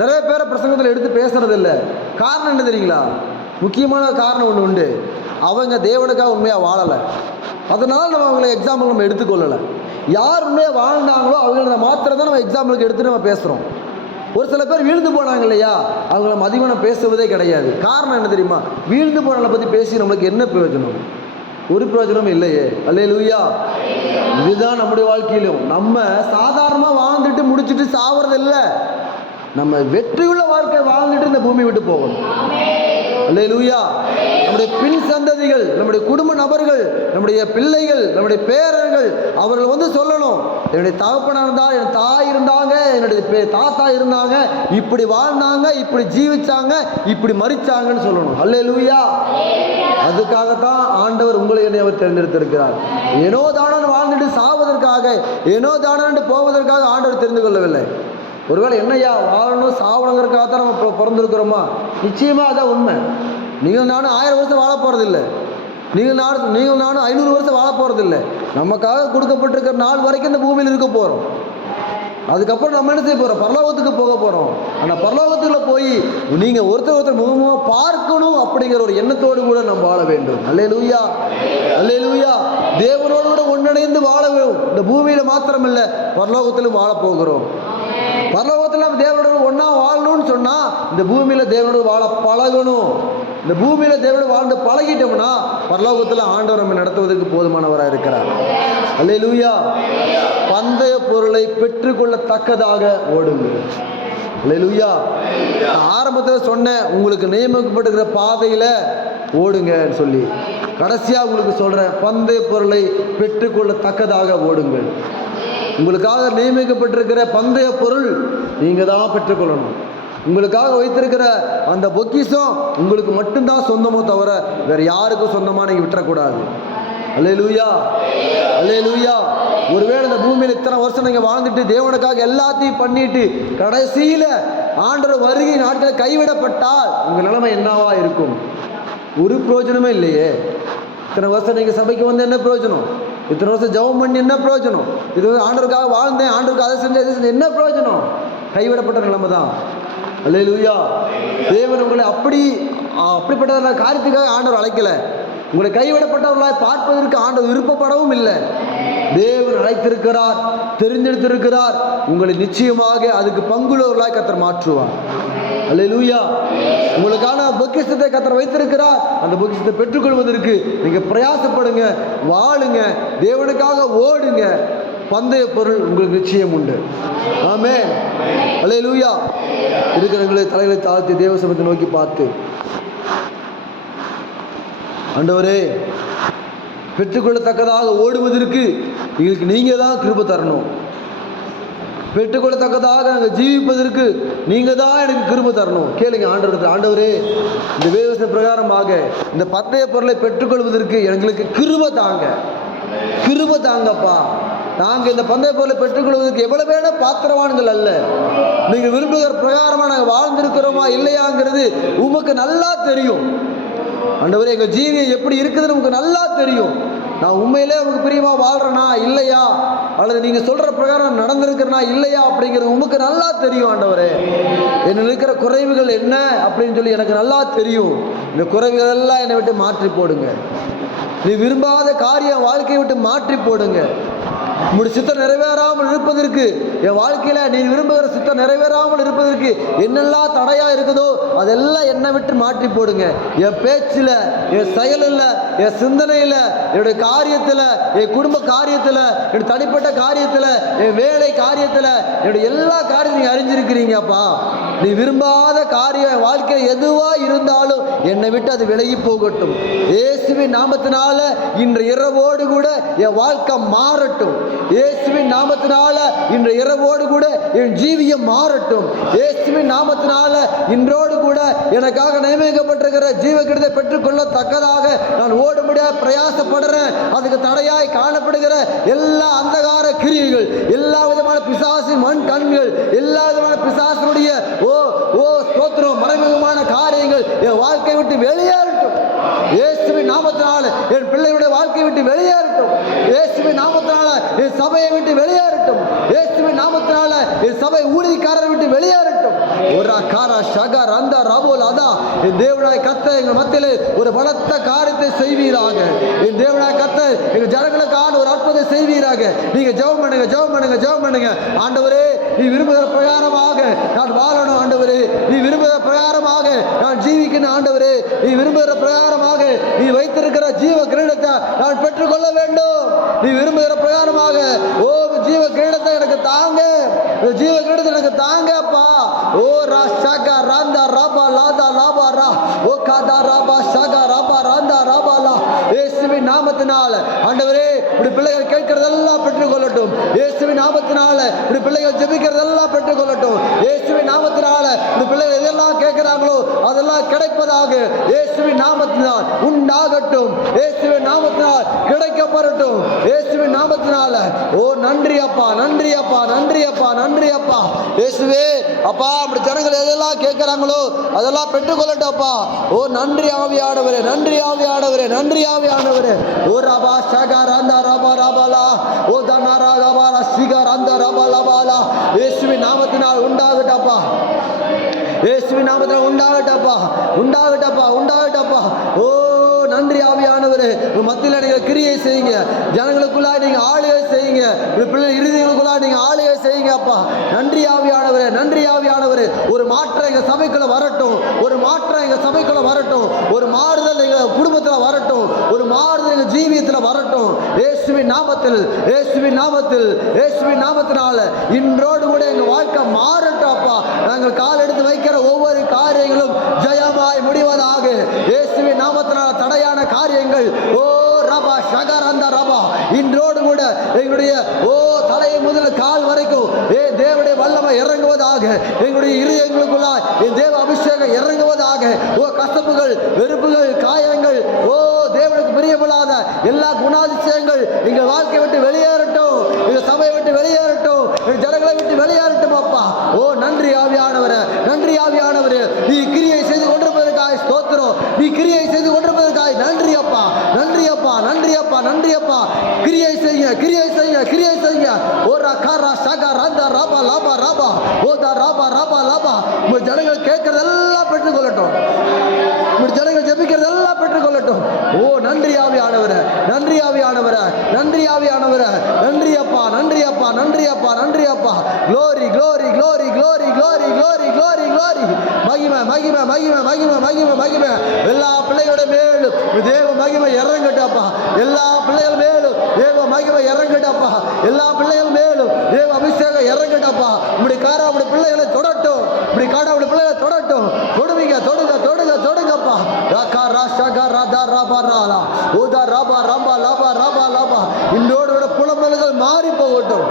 நிறைய பேரை பிரசங்கத்தில் எடுத்து பேசுறதில்லை. காரணம் என்ன தெரியுங்களா? முக்கியமான காரணம் ஒன்று உண்டு. அவங்க தேவனுக்காக உண்மையாக வாழலை. அதனால் நம்ம அவங்களை எக்ஸாம்பிள் நம்ம எடுத்துக்கொள்ளலை. யார் உண்மையாக வாழ்ந்தாங்களோ அவங்கள மாத்திரம் தான் நம்ம எக்ஸாம்பிளுக்கு எடுத்து நம்ம பேசுகிறோம். ஒரு சில பேர் வீழ்ந்து போனாங்க இல்லையா, அவங்கள அதிகமாக நம்ம பேசுவதே கிடையாது. காரணம் என்ன தெரியுமா? வீழ்ந்து போனவங்களை பற்றி பேசி நம்மளுக்கு என்ன பிரயோஜனம்? ஒரு பிரயோஜனம் இல்லையே. அல்லேலூயா. இதுதான் நம்முடைய வாழ்க்கையிலும். நம்ம சாதாரணமாக வாழ்ந்துட்டு முடிச்சுட்டு சாவறது இல்லை, நம்ம வெற்றியுள்ள வாழ்க்கை வாழ்ந்துட்டு இந்த பூமி விட்டு போகணும். அல்லேலூயா. நம்முடைய பின் சந்ததிகள், நம்முடைய குடும்ப நபர்கள், நம்முடைய பிள்ளைகள், நம்முடைய பேரர்கள், அவர்கள் வந்து சொல்லணும், என்னுடைய தகப்பனார் இருந்தால், என் தாய் இருந்தாங்க, என்னுடைய தாத்தா இருந்தாங்க, இப்படி வாழ்ந்தாங்க, இப்படி ஜீவிச்சாங்க, இப்படி மரிச்சாங்கன்னு சொல்லணும். அல்லேலூயா. அதுக்காகத்தான் ஆண்டவர் உங்களை என்னை அவர் தேர்ந்தெடுத்திருக்கிறார். ஏனோ தானன்னு வாழ்ந்துட்டு சாவதற்காக, ஏனோ தானன்னு போவதற்காக ஆண்டவர் தெரிந்து கொள்ளவில்லை. ஒருவேளை என்னையா வாழணும் சாவணுங்கிறதுக்காக தான் நம்ம பிறந்திருக்கிறோமா? நிச்சயமாக அதான் உண்மை. நீங்கள் நானும் 1000 வருஷம் வாழ போகிறதில்லை. நீங்கள் நானும் 500 வருஷம் வாழ போகிறதில்லை. நமக்காக கொடுக்கப்பட்டிருக்கிற நாள் வரைக்கும் இந்த பூமியில் இருக்க போகிறோம். அதுக்கப்புறம் நம்ம என்ன செய்ய போகிறோம்? பரலோகத்துக்கு போக போகிறோம். ஆனால் பரலோகத்துக்குள்ள போய் நீங்கள் ஒருத்தர் முகமாக பார்க்கணும் அப்படிங்கிற ஒரு எண்ணத்தோடு கூட நம்ம வாழ வேண்டும். அல்லேலூயா, அல்லேலூயா. தேவனோடு கூட ஒன்றிணைந்து வாழ வேண்டும். இந்த பூமியில் மாத்திரமில்லை, பரலோகத்திலும் வாழ போகிறோம். பரலோகத்தில் நம்ம தேவனோட ஒன்றா வாழணும்னு சொன்னால் இந்த பூமியில் தேவனோடு வாழ பழகணும். இந்த பூமியில் தேவனோடு வாழ்ந்து பழகிட்டோம்னா பரலோகத்தில் ஆண்டவர் நம்ம நடத்துவதற்கு போதுமானவராக இருக்கிறார். அல்லேலூயா. பந்தய பொருளை பெற்றுக்கொள்ளத்தக்கதாக ஓடுங்கள். அல்லேலூயா. நான் ஆரம்பத்தில் சொன்னேன், உங்களுக்கு நியமிக்கப்பட்டிருக்கிற பாதையில் ஓடுங்கன்னு சொல்லி. கடைசியாக உங்களுக்கு சொல்கிறேன், பந்தய பொருளை பெற்றுக்கொள்ளத்தக்கதாக ஓடுங்கள். உங்களுக்காக நியமிக்கப்பட்டிருக்கிற பந்தய பொருள் நீங்கள் தான் பெற்றுக்கொள்ளணும். உங்களுக்காக வைத்திருக்கிற அந்த பொக்கிஷம் உங்களுக்கு மட்டும்தான் சொந்தமோ தவிர வேறு யாருக்கும் சொந்தமாக நீங்கள் விட்டுறக்கூடாது. அல்லேலூயா, அல்லேலூயா. ஒருவேளை இந்த பூமியில் இத்தனை வருஷம் நீங்கள் வாழ்ந்துட்டு தேவனுக்காக எல்லாத்தையும் பண்ணிட்டு கடைசியில் ஆண்டவர் வருகை நாட்களில் கைவிடப்பட்டால் உங்கள் நிலைமை என்னவா இருக்கும்? ஒரு பிரயோஜனமே இல்லையே. இத்தனை வருஷம் நீங்கள் சபைக்கு வந்து என்ன பிரயோஜனம்? இத்தனை வருஷம் ஜெபம் பண்ணி என்ன பிரயோஜனம்? இது ஆண்டவருக்காக வாழ்ந்தேன், ஆண்டவருக்கு அதை செஞ்சேன், என்ன பிரயோஜனம்? கைவிடப்பட்ட நிலைமை தான். அல்லேலூயா. தேவன் உங்களை அப்படிப்பட்ட காரியத்துக்காக ஆண்டவர் அழைக்கலை. உங்களை கைவிடப்பட்டவர்களாய் பார்ப்பதற்கு ஆண்டவர் விருப்பப்படவும் இல்லை. தேவன் அழைத்திருக்கிறார், தெரிந்தெடுத்திருக்கிறார். உங்களை நிச்சயமாக அதுக்கு பங்குள்ளவர்களாய் கர்த்தர் மாற்றுவார். அல்லேலூயா. உங்களுக்கான பொக்கிஷத்தை கர்த்தர் வைத்திருக்கிறார். அந்த பொக்கிஷத்தை பெற்றுக்கொள்வதற்கு நீங்கள் பிரயாசப்படுங்க, வாழுங்க, தேவனுக்காக ஓடுங்க. பந்தய பொருள் உங்களுக்கு நிச்சயம் உண்டு. ஆமென். அல்லேலூயா. இருக்கிறவங்களை தலைகளை தாழ்த்தி தேவ சமூகத்தை நோக்கி பார்த்து, ஆண்டவரே, பெற்றுக்கொள்ளத்தக்கதாக ஓடுவதற்கு எங்களுக்கு நீங்கள் தான் கிருபை தரணும். பெற்றுக்கொள்ளத்தக்கதாக நாங்கள் ஜீவிப்பதற்கு நீங்கள் தான் எனக்கு கிருபை தரணும். கேளுங்க ஆண்டவர், ஆண்டவரே, இந்த வேதவசன பிரகாரமாக இந்த பந்தய பொருளை பெற்றுக்கொள்வதற்கு எங்களுக்கு கிருபை தாங்க, கிருபை தாங்கப்பா. நாங்கள் இந்த பந்தய பொருளை பெற்றுக்கொள்வதற்கு எவ்வளவு வேணா பாத்திரவான்கள் அல்ல. நீங்கள் விரும்புகிற பிரகாரமாக நாங்கள் வாழ்ந்திருக்கிறோமா இல்லையாங்கிறது உமக்கு நல்லா தெரியும். ஆண்டவரே, எங்கள் ஜீவியம் எப்படி இருக்குதுன்னு உங்களுக்கு நல்லா தெரியும். நான் உண்மையிலே உங்களுக்கு பிரியமாக வாழ்கிறேனா இல்லையா, அல்லது நீங்கள் சொல்கிற பிரகாரம் நடந்திருக்கிறனா இல்லையா அப்படிங்கிறது உமக்கு நல்லா தெரியும். ஆண்டவரே, என்ன இருக்கிற குறைவுகள் என்ன அப்படின்னு சொல்லி எனக்கு நல்லா தெரியும். இந்த குறைவுகள் எல்லாம் என்னை விட்டு மாற்றி போடுங்க. நீ விரும்பாத காரியம் வாழ்க்கையை விட்டு மாற்றி போடுங்க. உங்களுடைய சித்தம் நிறைவேறாமல் இருப்பதற்கு, என் வாழ்க்கையில் நீ விரும்புகிற சித்தம் நிறைவேறாமல் இருப்பதற்கு என்னெல்லாம் தடையாக இருக்குதோ அதெல்லாம் என்னை விட்டு மாற்றி போடுங்க. என் பேச்சில், என் செயலில், என் சிந்தனையில், என்னுடைய காரியத்தில், என் குடும்ப காரியத்தில், என்னுடைய தனிப்பட்ட காரியத்தில், என் வேலை காரியத்தில், என்னுடைய எல்லா காரியத்தையும் நீங்கள் அறிஞ்சிருக்கிறீங்கப்பா. நீ விரும்பாத காரியம் என் வாழ்க்கையில் எதுவாக இருந்தாலும் என்னை விட்டு அது விலகி போகட்டும். இயேசுவின் நாமத்தினால இன்று இரவோடு கூட என் வாழ்க்கை மாறட்டும். இயேசுவின் நாமத்தினால இன்று இரவோடு கூட என் ஜீவியம் மாறட்டும். இயேசுவின் நாமத்தினால இன்றோடு கூட எனக்காக நியமிக்கப்பட்டிருக்கிற ஜீவகிரதை பெற்றுக்கொள்ளத்தக்கதாக நான் ஓடும்படியாக பிரயாசப்படுறேன். அதுக்கு தடையாய் காணப்படுகிற எல்லா அந்தகார கிரியைகள், எல்லா விதமான பிசாசு மண் கண்கள், எல்லா விதமான பிசாசனுடைய ஸ்தோத்திரம் மறைமுகமான காரியங்கள் என் வாழ்க்கை விட்டு வெளியேறட்டும். இயேசுவின் நாமத்தினால என் பிள்ளையுடைய வாழ்க்கை விட்டு வெளியேறட்டும். இயேசுவின் நாமத்தினால என் சபையை விட்டு வெளியேறட்டும். இயேசுவின் நாமத்தினால என் சபை ஊழியக்காரரை விட்டு வெளியேறட்டும். ஒரு காரா ஷகர் அந்த ரபோல் அதான் என் தேவனாய கர்த்தர் எங்கள் மத்தியிலே ஒரு பலத்த காரியத்தை செய்வீராக. என் தேவனாய கர்த்தர் எங்கள் ஜனங்களுக்கான ஒரு அற்புதத்தை செய்வீராக. நீங்க ஜெபம் பண்ணுங்க, ஜெபம் பண்ணுங்க, ஜெபம் பண்ணுங்க. ஆண்டவரே, நீ விரும்புகிற பிரகாரமாக நான் வாழணும். ஆண்டவரே, நீ விரும்புகிற பிரகாரமாக நான் ஜீவிக்கணும். ஆண்டவரே, நீ விரும்புகிற பிரகாரமாக நீ வைத்திருக்கிற ஜீவ கிரீடத்தை நான் பெற்றுக்கொள்ள வேண்டும். நீ விரும்புகிற பிரகாரமாக ஜீவ கிரீடத்தை எனக்கு தாங்க, ஜீவ கிரீடத்தை எனக்கு தாங்க அப்பா. ஓ ரா ஷகா ராந்தா ரபா லாதா லாபா ரா ஓ காதா ரபா ஷகா ரபா ராந்தா ரபா லா. இயேசுவின் நாமத்தினால ஆண்டவரே, இப்படி பிள்ளைகள் கேட்கிறதெல்லாம் பெற்றுக்கொள்ளட்டும். இயேசுவின் நாமத்தினால இப்படி பிள்ளைகள் ஜெபிக்கிறதெல்லாம் பெற்றுக்கொள்ளட்டும். இயேசுவின் நாமத்தினால இந்த பிள்ளைகள் எதெல்லாம் கேட்கிறாங்களோ அதெல்லாம் கிடைப்பதாக இயேசுவின் நாமத்தினால் உண்டாகட்டும். இயேசுவின் நாமத்தினால் கிடைக்கப்படட்டும். இயேசுவின் நாமத்தினால நன்றி அப்பா, நன்றி அப்பா, நன்றி அப்பா, நன்றி அப்பா. இயேசுவே அப்பா, அப்படி ஜனங்கள் எதெல்லாம் கேட்கிறாங்களோ அதெல்லாம் பெற்றுக்கொள்ளட்டும் அப்பா. ஓ நன்றி ஆவியானவரே, நன்றி ஆவியானவரே, நன்றி ஆவியானவரே. ஓ ரபா ஷகர் அந்த ரபா ரபாலா ஓ தனரா ரபாலா ஷிகர் அந்த ரபா லபாலா. இயேசுவின் நாமத்தினால் உண்டாகட்டப்பா, இயேசுவின் நாமத்தினால் உண்டாகட்டப்பா, உண்டாகட்டப்பா, உண்டாகட்டப்பா. ஓ நன்றி ஆவியானவரே, மத்தியில் நீங்க கிரியை செய்யுங்க, ஜனங்களுக்குள்ளாய் நீங்க ஆளுகை செய்யுங்க, பிள்ளை இறுதிகளுக்குள்ளாய் நீங்க ஆளுகை செய்யுங்க அப்பா. நன்றி ஆவியானவரே, நன்றி ஆவியானவரே. ஒரு மாற்றம் எங்க சபைக்குள்ள வரட்டும், ஒரு மாற்றம் எங்க சபைக்குள்ள வரட்டும், ஒரு மாறுதல் எங்க குடும்பத்துல வரட்டும், ஒரு மாறுதல் எங்க ஜீவியத்துல வரட்டும். இயேசுவின் நாமத்தில், இயேசுவின் நாமத்தில், இயேசுவின் நாமத்தினால இன்றோடு கூட எங்க வாழ்க்கை மாறட்டும் அப்பா. நாங்கள் கால் எடுத்து வைக்கிற ஒவ்வொரு காரியங்களும் ஜெயமாய் முடிவதாக இயேசுவின் நாமத்தினால. தடையான காரியங்கள் ஓ ரபா ஷகர் அந்த ரபா இன்றோடு கூட எங்களுடைய ஓ தலையை முதல் கால் வரைக்கும் தேவனுடைய வல்லமை இறங்குவதாக, எங்களுடைய இருதயங்களுக்குள்ளாய் தேவ அபிஷேகம் இறங்குவதாக. ஓ கசப்புகள், வெறுப்புகள், காயங்கள், ஓ தேவனுக்கு பிரியப்படாத எல்லா குணாதிசயங்கள் எங்கள் வாழ்க்கையை விட்டு வெளியேறட்டும், எங்கள் சபையை விட்டு வெளியேறட்டும், எங்கள் ஜனங்களை விட்டு வெளியேறட்டும் அப்பா. ஓ நன்றி ஆவியானவரே, நன்றி ஆவியானவரே. நீ கிரியை செய்து கொண்டிருப்பதற்காக ஸ்தோத்திரம், நீ கிரியை செய்து கொண்டிருப்பதற்காக நன்றி அப்பா, நன்றி அப்பா, நன்றி அப்பா, நன்றி அப்பா. கிரியை செய்ய, கிரியை செய்ய, கிரியை செய்ய. ஓ ரகரா ஷகர் அந்த ரபா லபா ரபா ஓ த ரபா ரபா லபா. உங்கள் ஜனங்கள் கேட்கறதெல்லாம் பெற்றுக்கொள்ளட்டும், உங்கள் ஜனங்கள் ஜெபிக்கிறதெல்லாம் பெற்றுக்கொள்ளட்டும். ஓ நன்றி ஆவியானவரே, நன்றி ஆவியானவரே, நன்றி ஆவியானவரே. நன்றி அப்பா, நன்றி அப்பா, நன்றி அப்பா, நன்றி அப்பா. Glory glory glory glory glory glory glory glory. மகிமை மகிமை மகிமை மகிமை மகிமை மகிமை. எல்லா பிள்ளைகளோட மேலும் தேவ மகிமை இறங்கட்டப்பா, எல்லா பிள்ளைகள் மேலும் தேவ மகிமை இறங்கட்டப்பா, எல்லா பிள்ளைகள் மேலும் தேவ அபிஷேகம் இறங்கட்டப்பா. இப்படி காரா அப்படி பிள்ளைகளை தொடட்டும், இப்படி காடா அப்படி பிள்ளைகளை தொடட்டும். தொடுவீங்க, தொடுங்க தொடுங்க தொடுங்கப்பா. ரகா ராஷகா ராதா ரபா ராலா ஓதா ரபா ரபா லபா ரபா லபா. இன்றோடு கூட புலம்பல்கள் மாறி போகட்டும்,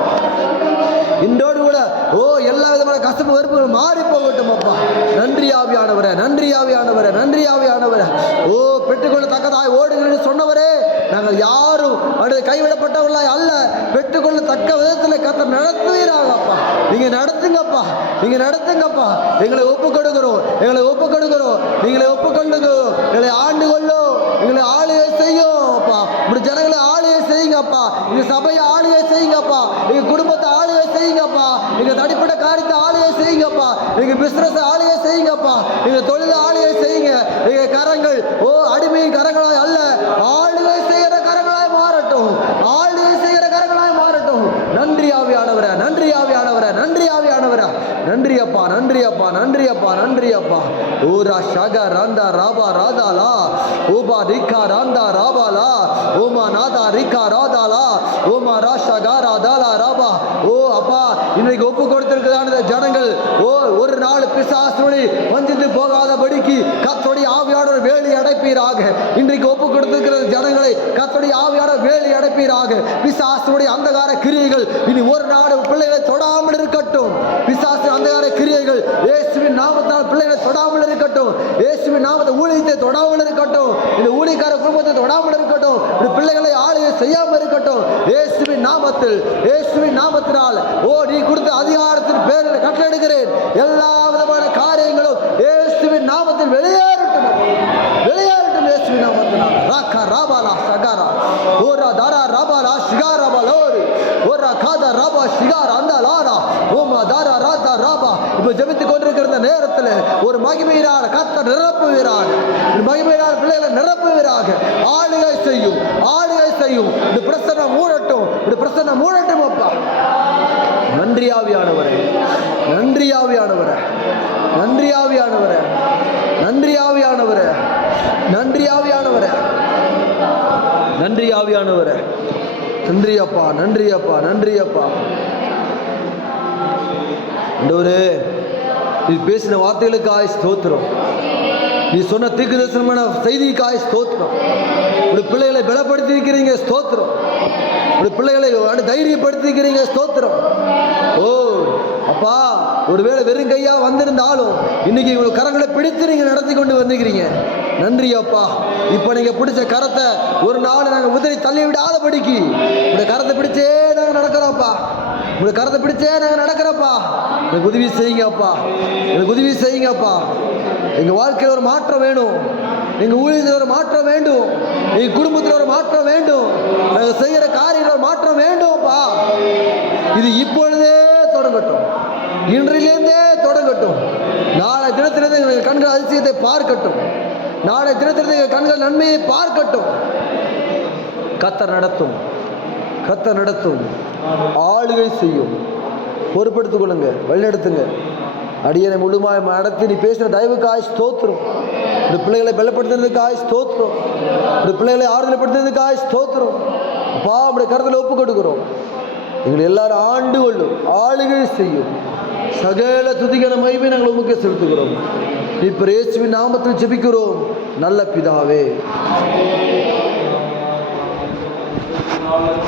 இன்றோடு கூட ஓ எல்லா விதமான கஷ்டப்பு வெறுப்புகள் மாறி போகட்டும் அப்பா. நன்றி ஆவியானவரே, நன்றி ஆவியானவரே, நன்றி ஆவியானவரே. ஓ பெற்றுக்கொள்ளத்தக்கதாய் ஓடுகிறேன்னு சொன்னவரே, நாங்கள் யாரும் அடுத்து கைவிடப்பட்டவர்களாய் அல்ல, பெற்றுக்கொள்ளத்தக்க விதத்தில் கர்த்தர் நடத்துவீராக அப்பா. நீங்க நடத்துங்கப்பா, நீங்க நடத்துங்கப்பா. எங்களை ஒப்பு கொடுக்கிறோம், எங்களை ஒப்பு கொடுக்கிறோம், நீங்களை ஒப்பு கொள்ளுங்க, எங்களை ஆண்டு கொள்ளும், எங்களை ஆளுகை செய்யும் அப்பா. இப்படி ஜனங்களை ஆளுகை செய்யுங்கப்பா, எங்க சபையை ஆளுகை செய்யுங்கப்பா, எங்க குடும்பத்தை ஆளுகை செய்யுங்கப்பா, எங்க தனிப்பட்ட காரியத்தை ஆளுகை செய்யுங்கப்பா, எங்க பிசினஸ் ஆளுகை செய்யுங்கப்பா, எங்க தொழிலை ஆளுகை செய்யுங்க. எங்க கரங்கள் ஓ அடிமையின் கரங்களாய் அல்ல, ஆளுகை செய்கிற கரங்களாய் மாறட்டும், ஆளுகை செய்கிற கரங்களாய் மாறட்டும். நன்றி ஆவியானவரே, நன்றி ஆவியானவரே, நன்றி ஆவியானவரே. நன்றி அப்பா, நன்றி அப்பா, நன்றி அப்பா, நன்றி அப்பா. ஓரா ஷக ரந்தா ராபா ராதாலா ஓபா ரிகா ரந்தா ராபாலா ஓமா நாதா ரிகா ராதாலா ஓமா ராஷகா ராதாலா ராபா. ஓ அப்பா, இன்னைக்கு ஒப்பு கொடுத்திருக்கிறதான ஜனங்கள் ஓ ஒரு நாள் பிசாசுடி வஞ்சித்து போகாதபடிக்கு கர்த்தருடைய ஆவியானவர் வேலி அடைப்பீராக. இன்றைக்கு ஒப்பு கொடுத்திருக்கிற ஜனங்களை கர்த்தருடைய ஆவியானவர் வேலி அடைப்பீராக. பிசாசுடைய அந்தகார கிரியைகள் இனி ஒரு நாள் பிள்ளைகளை தொடாமல் இருக்கட்டும். பிசாசு அந்தகார கிரியைகள் இயேசுவின் நாமத்தால் பிள்ளைகளை தொடாமல் இருக்கட்டும். இயேசுவின் நாமத்தை ஊழியத்தை தொடாமல் இருக்கட்டும். இந்த ஊழியக்கார குடும்பத்தை தொடாமல் இருக்கட்டும். இந்த பிள்ளைகளை ஆளுகை செய்யாமல் இருக்கட்டும். இயேசுவின் நாமத்தில், இயேசுவின் நாமத்தினால் ஓ நீ கொடுத்த அதிகாரத்தின் பேரில் கட்டளையிடுகிறேன். எல்லா விதமான காரியங்களும் இயேசுவின் நாமத்தில் வெளியேறட்டும், வெளியேறட்டும் இயேசுவின் நாமத்தினால். ராகா ராபாலா சகாரா ஓரா தாரா ராபாலா ஷிகாரா பலோரி ஓரா காதா ராபா ஷிகாரா அந்த லாரா ஓமா தாரா ராதா ராபா. இப்போ ஜெபித்துக் கொண்டிருக்கிற நேரத்தில் ஒரு மகிமையினால் கர்த்தர் நிரப்புவீராக, மகிமையினால் பிள்ளைகளை நிரப்புவீராக. ஆளுகை செய்யும், ஆளுகை செய்யும். இந்த பிரசன்னம் மூடட்டும், இந்த பிரசன்னம் மூடட்டும் அப்பா. நன்றி ஆவியானவரே, நன்றி ஆவியானவரே, நன்றி ஆவியானவரே, நன்றி ஆவியானவரே, நன்றி ஆவியானவரே, நன்றி ஆவியானவரே. நன்றி அப்பா, நன்றி அப்பா, நன்றி அப்பா. ஆண்டவரே, நீ பேசின வார்த்தைகளுக்காய் ஸ்தோத்திரம், நீ சொன்ன தீர்க்கதரிசனமான செய்திக்காய் ஸ்தோத்திரம். உடைய பிள்ளைகளை பலப்படுத்தி இருக்கிறீங்க, ஸ்தோத்திரம். உடைய பிள்ளைகளை தைரியப்படுத்தி இருக்கிறீங்க, ஸ்தோத்திரம். ஓ அப்பா, ஒருவேளை வெறும் கையா வந்திருந்தாலும் இன்னைக்கு உங்க கரங்களை பிடித்து நீங்க நடத்தி கொண்டு வந்துக்கிறீங்க. நன்றி அப்பா. இப்ப நீங்க பிடிச்ச கரத்தை ஒரு நாள் நாங்க உதறி தள்ளி விடாதபடிக்கு இந்த கரத்தை பிடிச்சே நாங்க நடக்கிறோம்ப்பா. உங்களை கரத்தை பிடிச்சே நாங்கள் நடக்கிறப்பா. எனக்கு உதவி செய்யுங்கப்பா, எனக்கு உதவி செய்யுங்கப்பா. எங்கள் வாழ்க்கையில் ஒரு மாற்றம் வேணும், எங்கள் ஊழியத்தில் ஒரு மாற்றம் வேண்டும், எங்கள் குடும்பத்தில் ஒரு மாற்றம் வேண்டும், நாங்கள் செய்கிற காரியங்கள் ஒரு மாற்றம் வேண்டும்ப்பா. இது இப்பொழுதே தொடங்கட்டும், இன்றிலிருந்தே தொடங்கட்டும். நாளை தினத்திலிருந்து எங்கள் கண்கள் அதிசயத்தை பார்க்கட்டும், நாளை தினத்திலிருந்து எங்கள் கண்கள் நன்மையை பார்க்கட்டும். கர்த்தர் நடத்தும், கர்த்தர் நடத்தும், ஆளுகை செய்யும். பொறுப்படுத்திக் கொள்ளுங்க, வழிநடத்துங்க. அடியனை முழுமாய் நடத்தி நீ பேசுகிற தயவுக்காய் ஸ்தோத்திரம். இந்த பிள்ளைகளை பலப்படுத்துறதுக்காய் ஸ்தோத்திரம், இந்த பிள்ளைகளை ஆறுதல்படுத்துறதுக்காய் ஸ்தோத்திரம். அப்பா அப்படி கருத்தில் ஒப்பு கொடுக்கிறோம். எங்களை எல்லாரும் ஆண்டு கொள்ளும், ஆளுகை செய்யும். சகல துதிகர மகிமை நாங்கள் உமக்கு செலுத்துகிறோம். இப்ப இயேசுவின் நாமத்தில் ஜெபிக்கிறோம் நல்ல பிதாவே. ஆமென்.